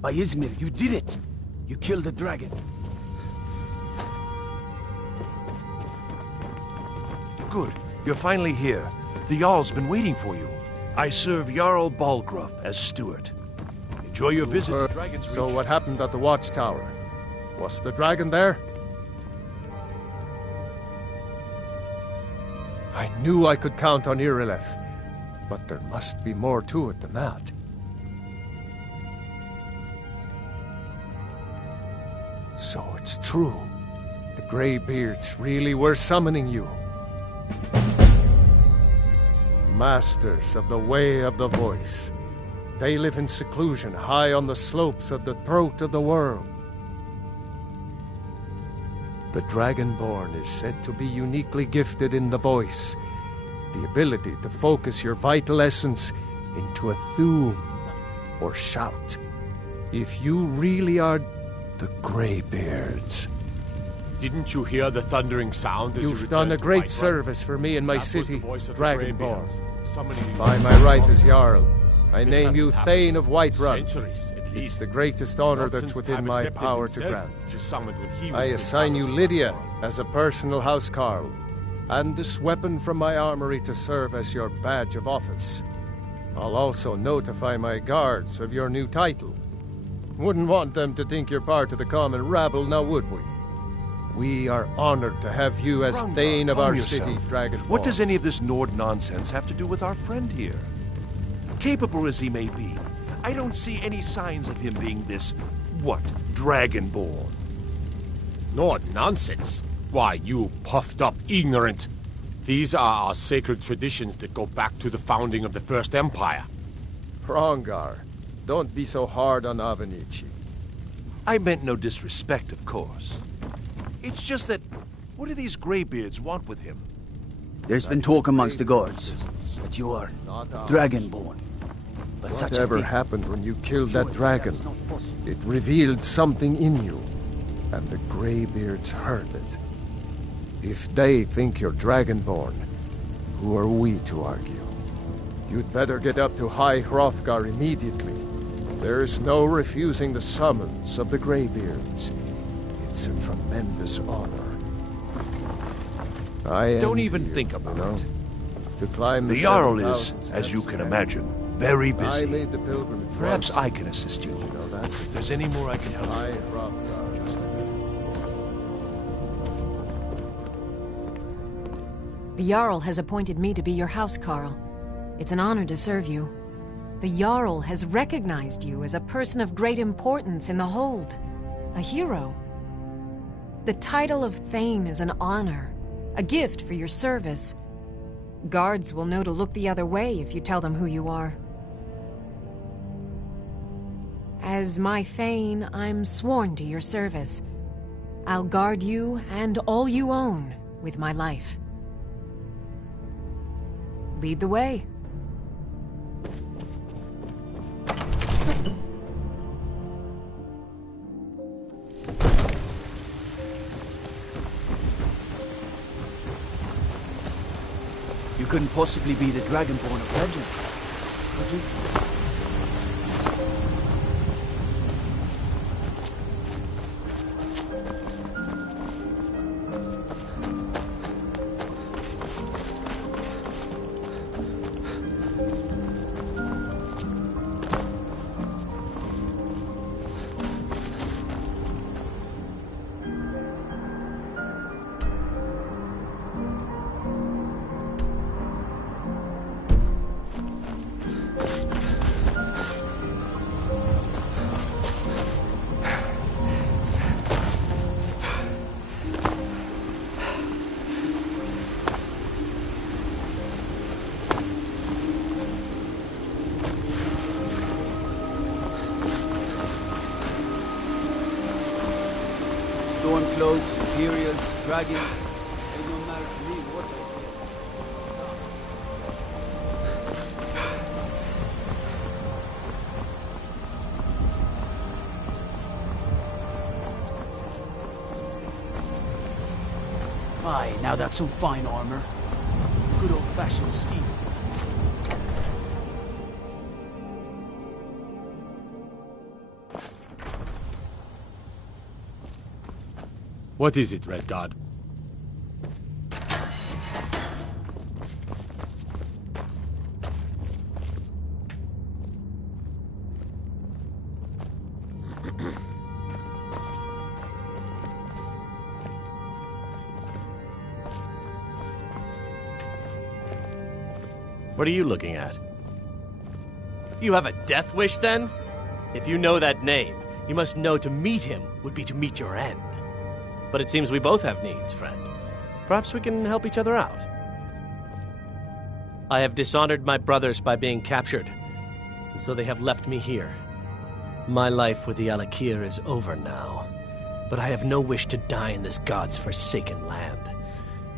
By Izmir, you did it! You killed the dragon. Good. You're finally here. The Jarl's been waiting for you. I serve Jarl Balgruuf as steward. Enjoy your visit to Dragon's Reach. So what happened at the watchtower? Was the dragon there? I knew I could count on Irileth, but there must be more to it than that. So it's true. The Greybeards really were summoning you. Masters of the Way of the Voice. They live in seclusion high on the slopes of the throat of the world. The Dragonborn is said to be uniquely gifted in the voice, the ability to focus your vital essence into a thum or shout. If you really are the Greybeards. Didn't you hear the thundering sound as You've done a great service for me and my city, Dragonborn. By my right as Jarl, I name you Thane of Whiterun. It's the greatest honor that's within my power to grant. I assign you Lydia as a personal housecarl, and this weapon from my armory to serve as your badge of office. I'll also notify my guards of your new title. Wouldn't want them to think you're part of the common rabble, now would we? We are honored to have you as Thane of our city, Dragonborn. What does any of this Nord nonsense have to do with our friend here? Capable as he may be, I don't see any signs of him being this, Dragonborn. Nord nonsense? Why, you puffed up ignorant. These are our sacred traditions that go back to the founding of the First Empire. Hrongar, don't be so hard on Avenici. I meant no disrespect, of course. It's just that, what do these Greybeards want with him? There's been talk amongst the guards that you are Dragonborn. But whatever happened when you killed that dragon, it revealed something in you, and the Greybeards heard it. If they think you're Dragonborn, who are we to argue? You'd better get up to High Hrothgar immediately. There's no refusing the summons of the Greybeards. It's a tremendous honor. Don't even think about it. To climb the Jarl is, as you can imagine, very busy. I made the pilgrimage. Perhaps I can assist you. You know that? If there's any more I can help you with. The Jarl has appointed me to be your housecarl. It's an honor to serve you. The Jarl has recognized you as a person of great importance in the Hold. A hero. The title of Thane is an honor, a gift for your service. Guards will know to look the other way if you tell them who you are. As my Thane, I'm sworn to your service. I'll guard you and all you own with my life. Lead the way. You couldn't possibly be the Dragonborn of legend, could you? Stormcloaks, Imperials, dragons. It don't matter to me what they Aye, now that's some fine armor. Good old-fashioned steel. What is it, Red God? What are you looking at? You have a death wish, then? If you know that name, you must know to meet him would be to meet your end. But it seems we both have needs, friend. Perhaps we can help each other out. I have dishonored my brothers by being captured, and so they have left me here. My life with the Alakir is over now, but I have no wish to die in this god's forsaken land.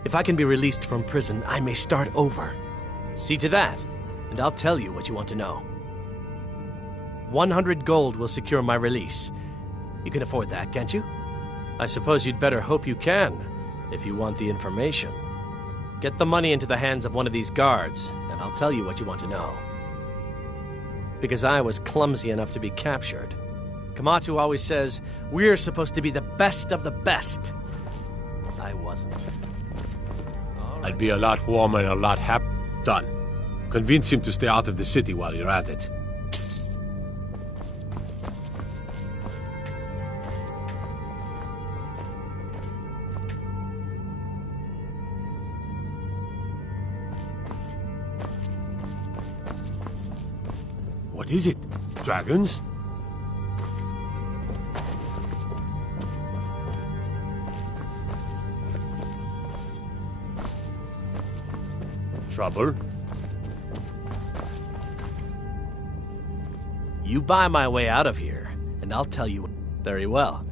If I can be released from prison, I may start over. See to that, and I'll tell you what you want to know. 100 gold will secure my release. You can afford that, can't you? I suppose you'd better hope you can, if you want the information. Get the money into the hands of one of these guards, and I'll tell you what you want to know. Because I was clumsy enough to be captured. Kamatu always says, we're supposed to be the best of the best. I wasn't. I'd be a lot warmer and a lot happier. Done. Convince him to stay out of the city while you're at it. What is it? Dragons? Trouble? You buy my way out of here, and I'll tell you very well.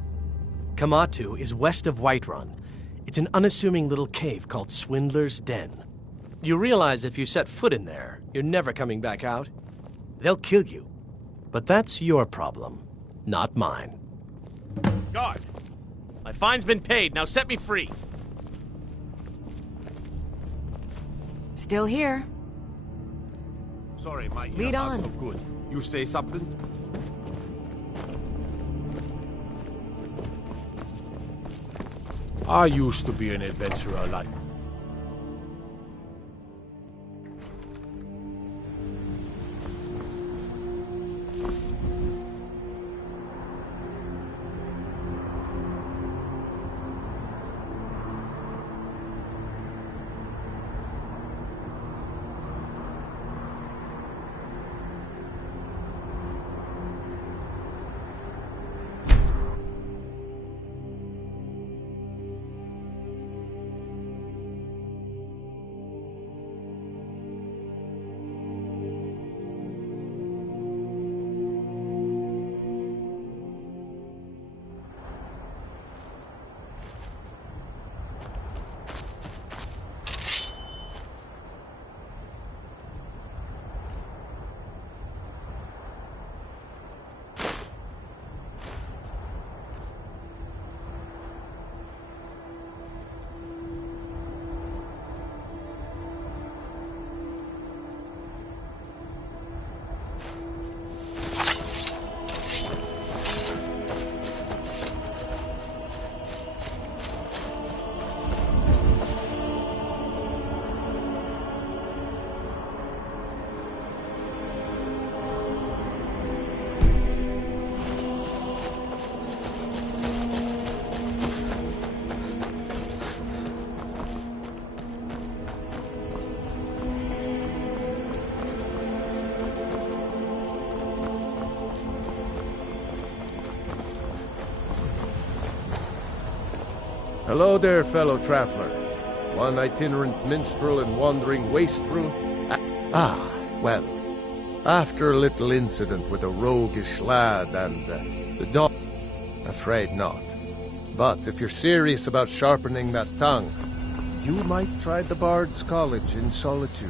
Kamatu is west of Whiterun. It's an unassuming little cave called Swindler's Den. You realize if you set foot in there, you're never coming back out? They'll kill you. But that's your problem, not mine. Guard! My fine's been paid, now set me free! Still here. Sorry, my ears Lead aren't on. so good. You say something? I used to be an adventurer like... Hello there, fellow traveler. One itinerant minstrel and wandering wastrel. Well, after a little incident with a roguish lad and the dog, afraid not. But if you're serious about sharpening that tongue, you might try the Bard's College in Solitude.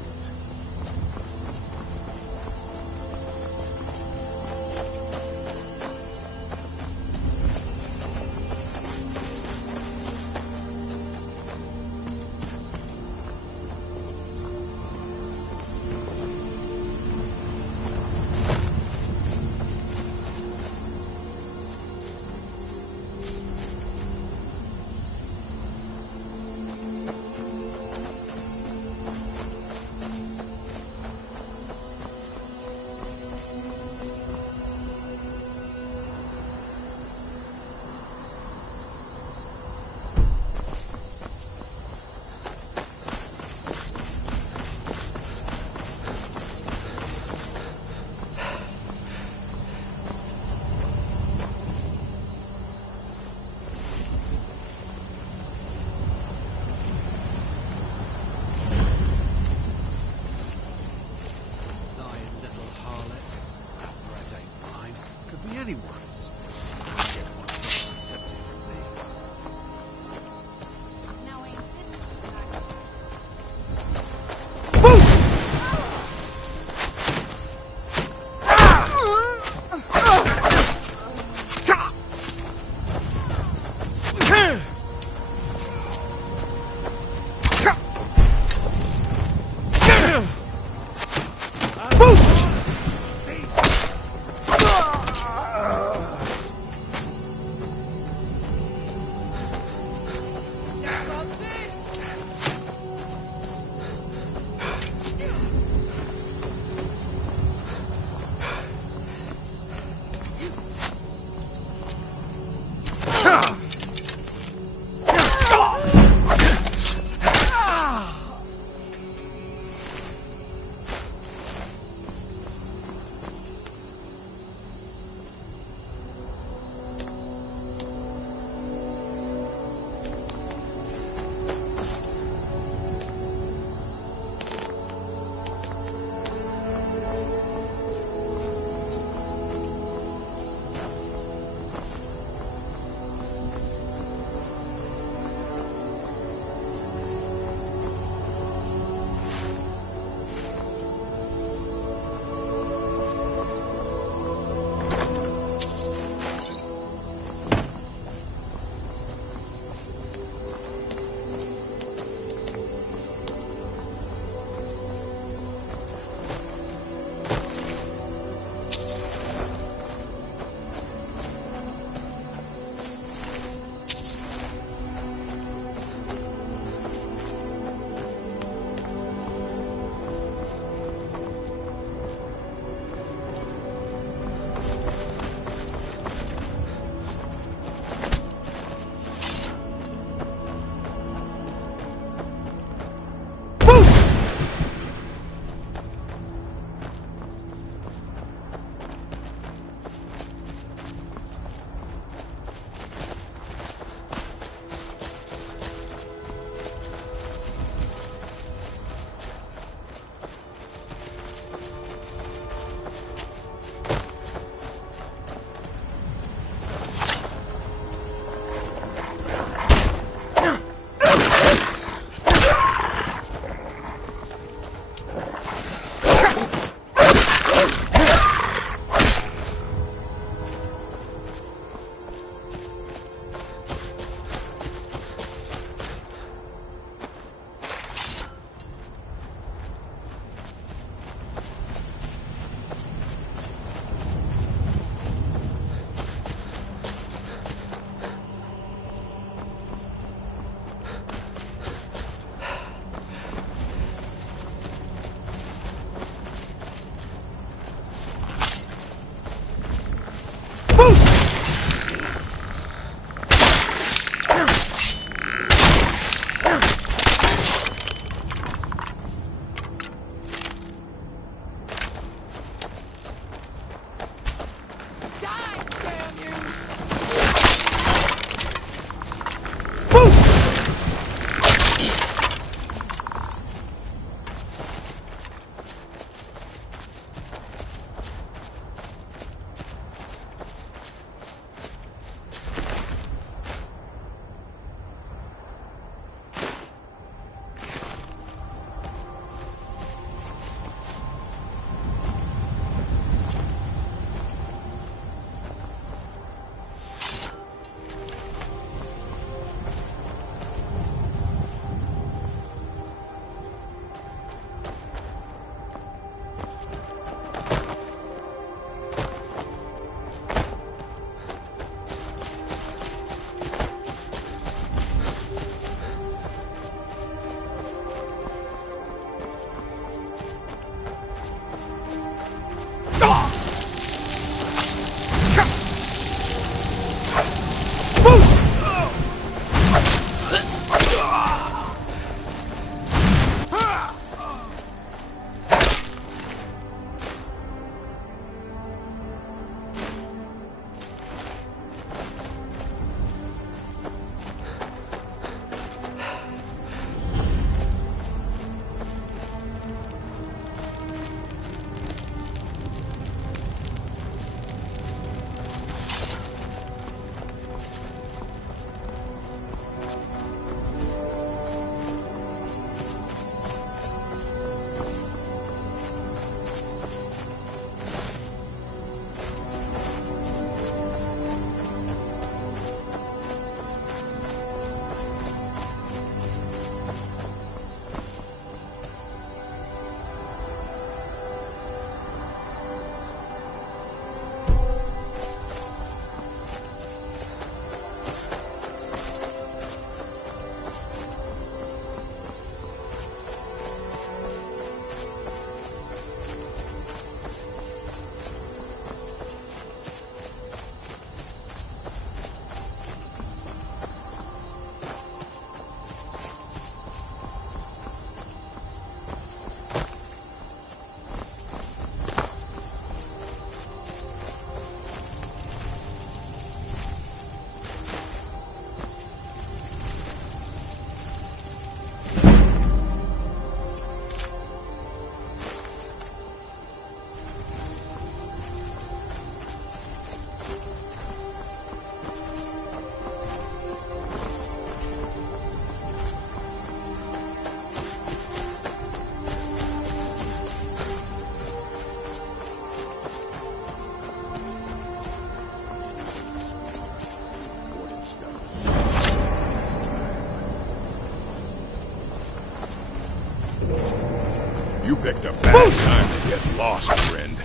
You picked a bad time to get lost, friend.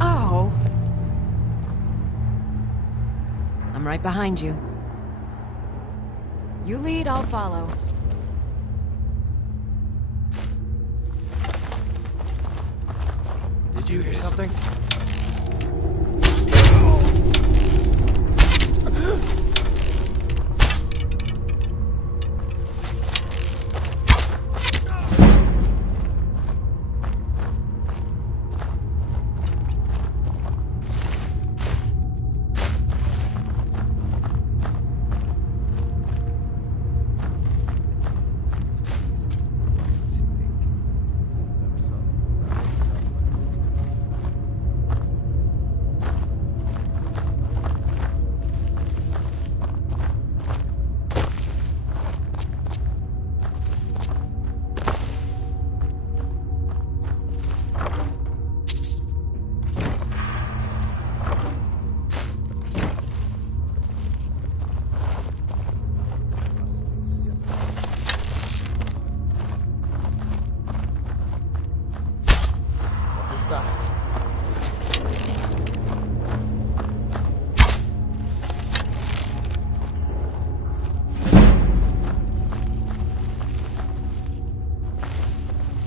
Oh. I'm right behind you. You lead, I'll follow. Did you hear something?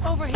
Over here.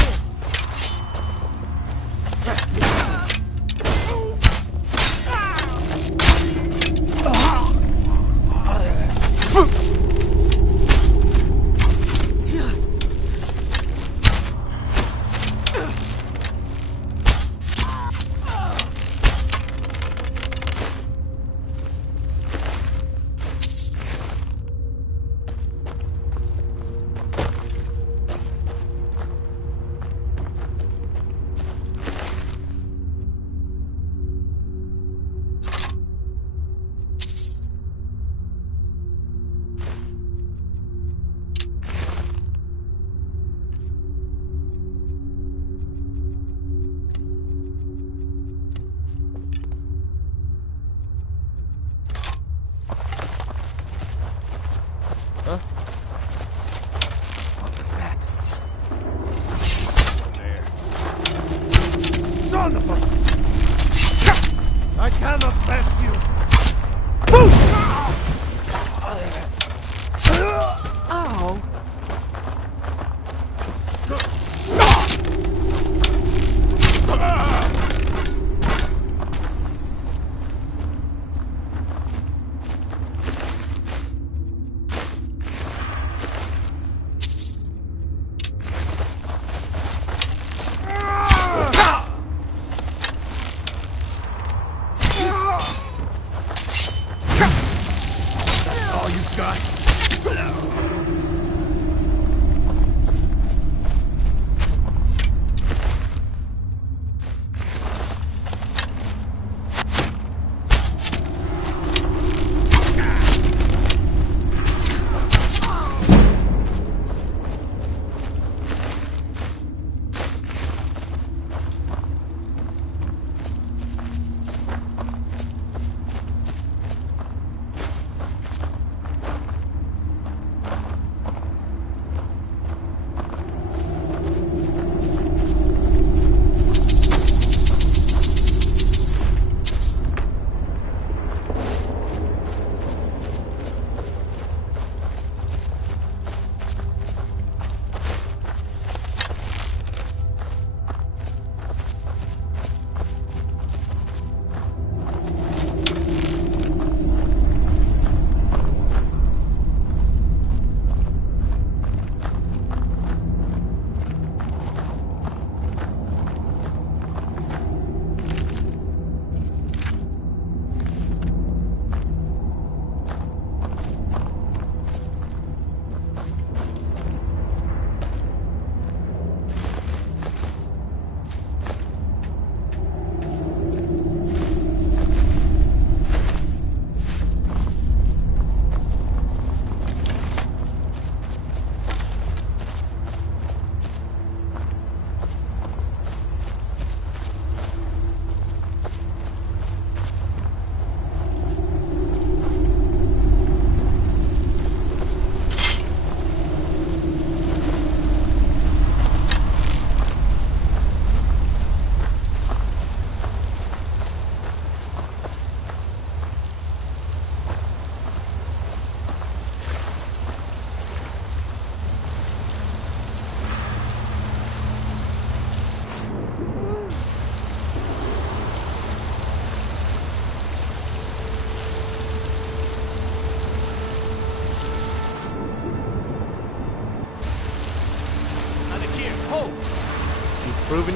Son of a... I cannot best you! Oh.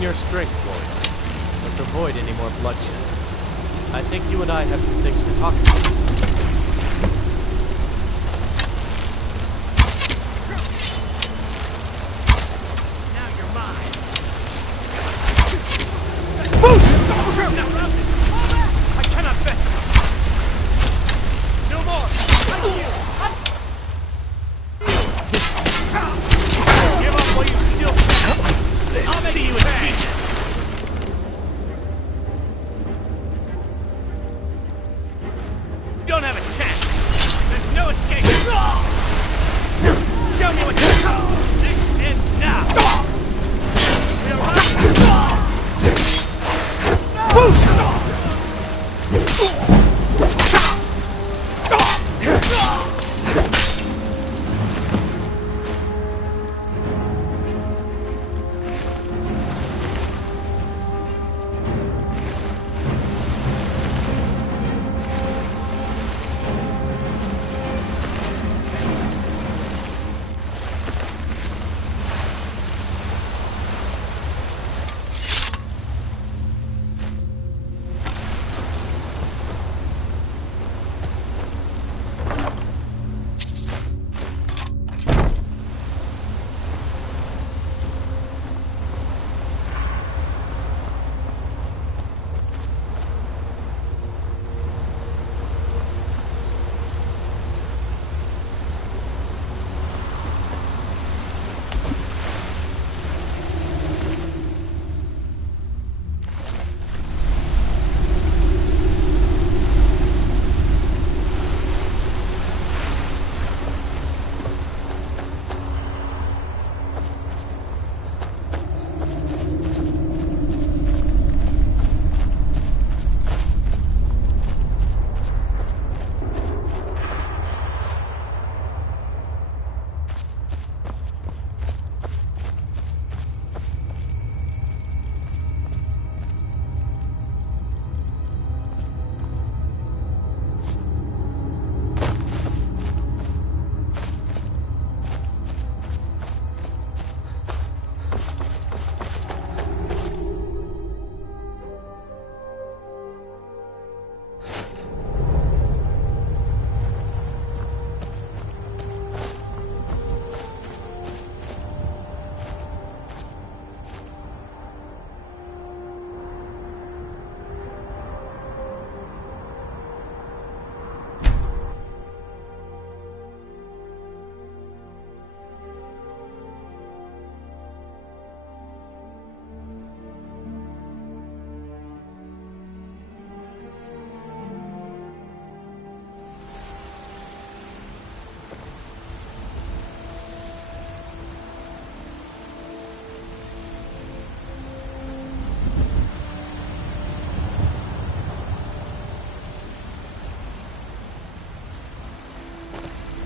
your strength, warrior. Let's avoid any more bloodshed. I think you and I have some things to talk about.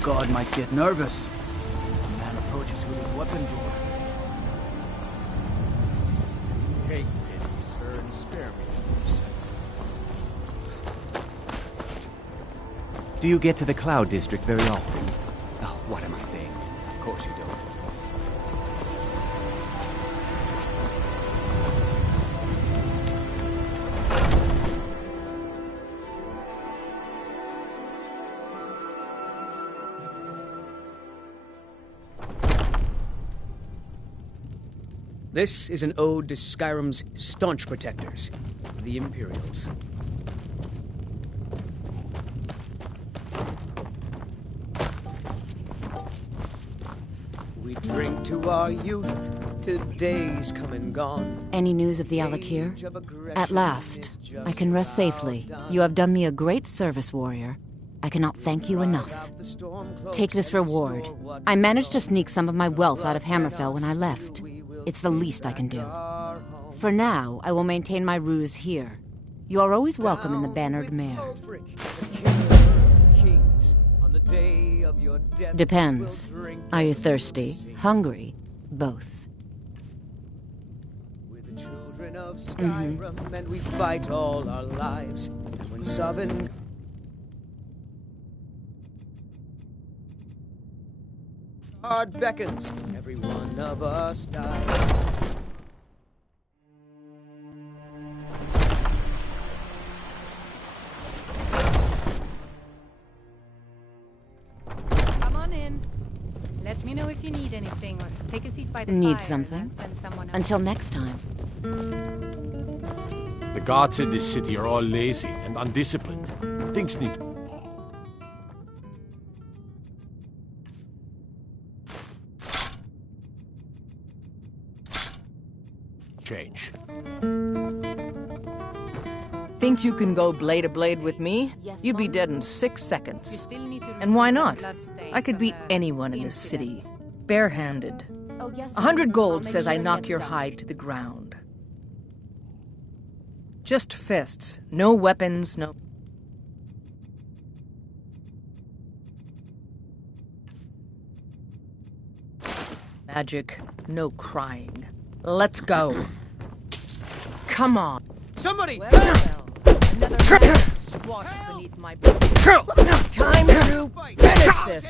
Guard might get nervous. A man approaches with his weapon drawer. Take pity, sir, and spare me for a second. Do you get to the Cloud District very often? Oh, what am I saying? Of course you don't. This is an ode to Skyrim's staunch protectors, the Imperials. We drink to our youth, today's come and gone. Any news of the Alakir? At last, I can rest safely. You have done me a great service, warrior. I cannot thank you enough. Take this reward. I managed to sneak some of my wealth out of Hammerfell when I left. It's the least I can do. For now, I will maintain my ruse here. You are always welcome in the Bannered Mare. Depends. Are you thirsty? Hungry? Both. We're the children of Skyrim, and we fight all our lives. And when Sovereign hard beckons, every one of us dies. anything, or take a seat by the Need fire something? and send someone else. Until next time. The guards in this city are all lazy and undisciplined. Things need to... change. Think you can go blade to blade with me? You'd be dead in 6 seconds. And why not? I could beat anyone in this city. Barehanded. 100 gold says I knock your hide to the ground. Just fists. No weapons, no... magic. No crying. Let's go. Come on. Somebody! Another man squashed beneath my boot. Time to finish this.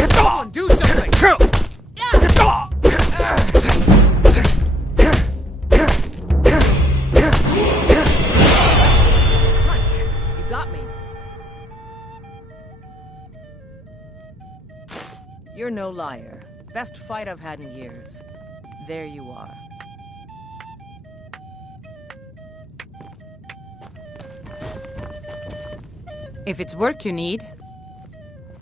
Come on, do something! You got me. You're no liar. Best fight I've had in years. There you are. If it's work you need,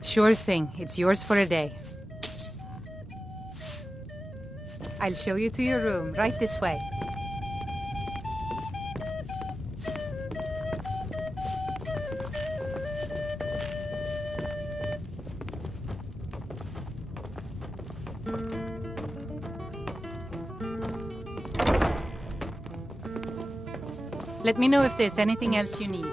sure thing. It's yours for a day. I'll show you to your room, right this way. Let me know if there's anything else you need.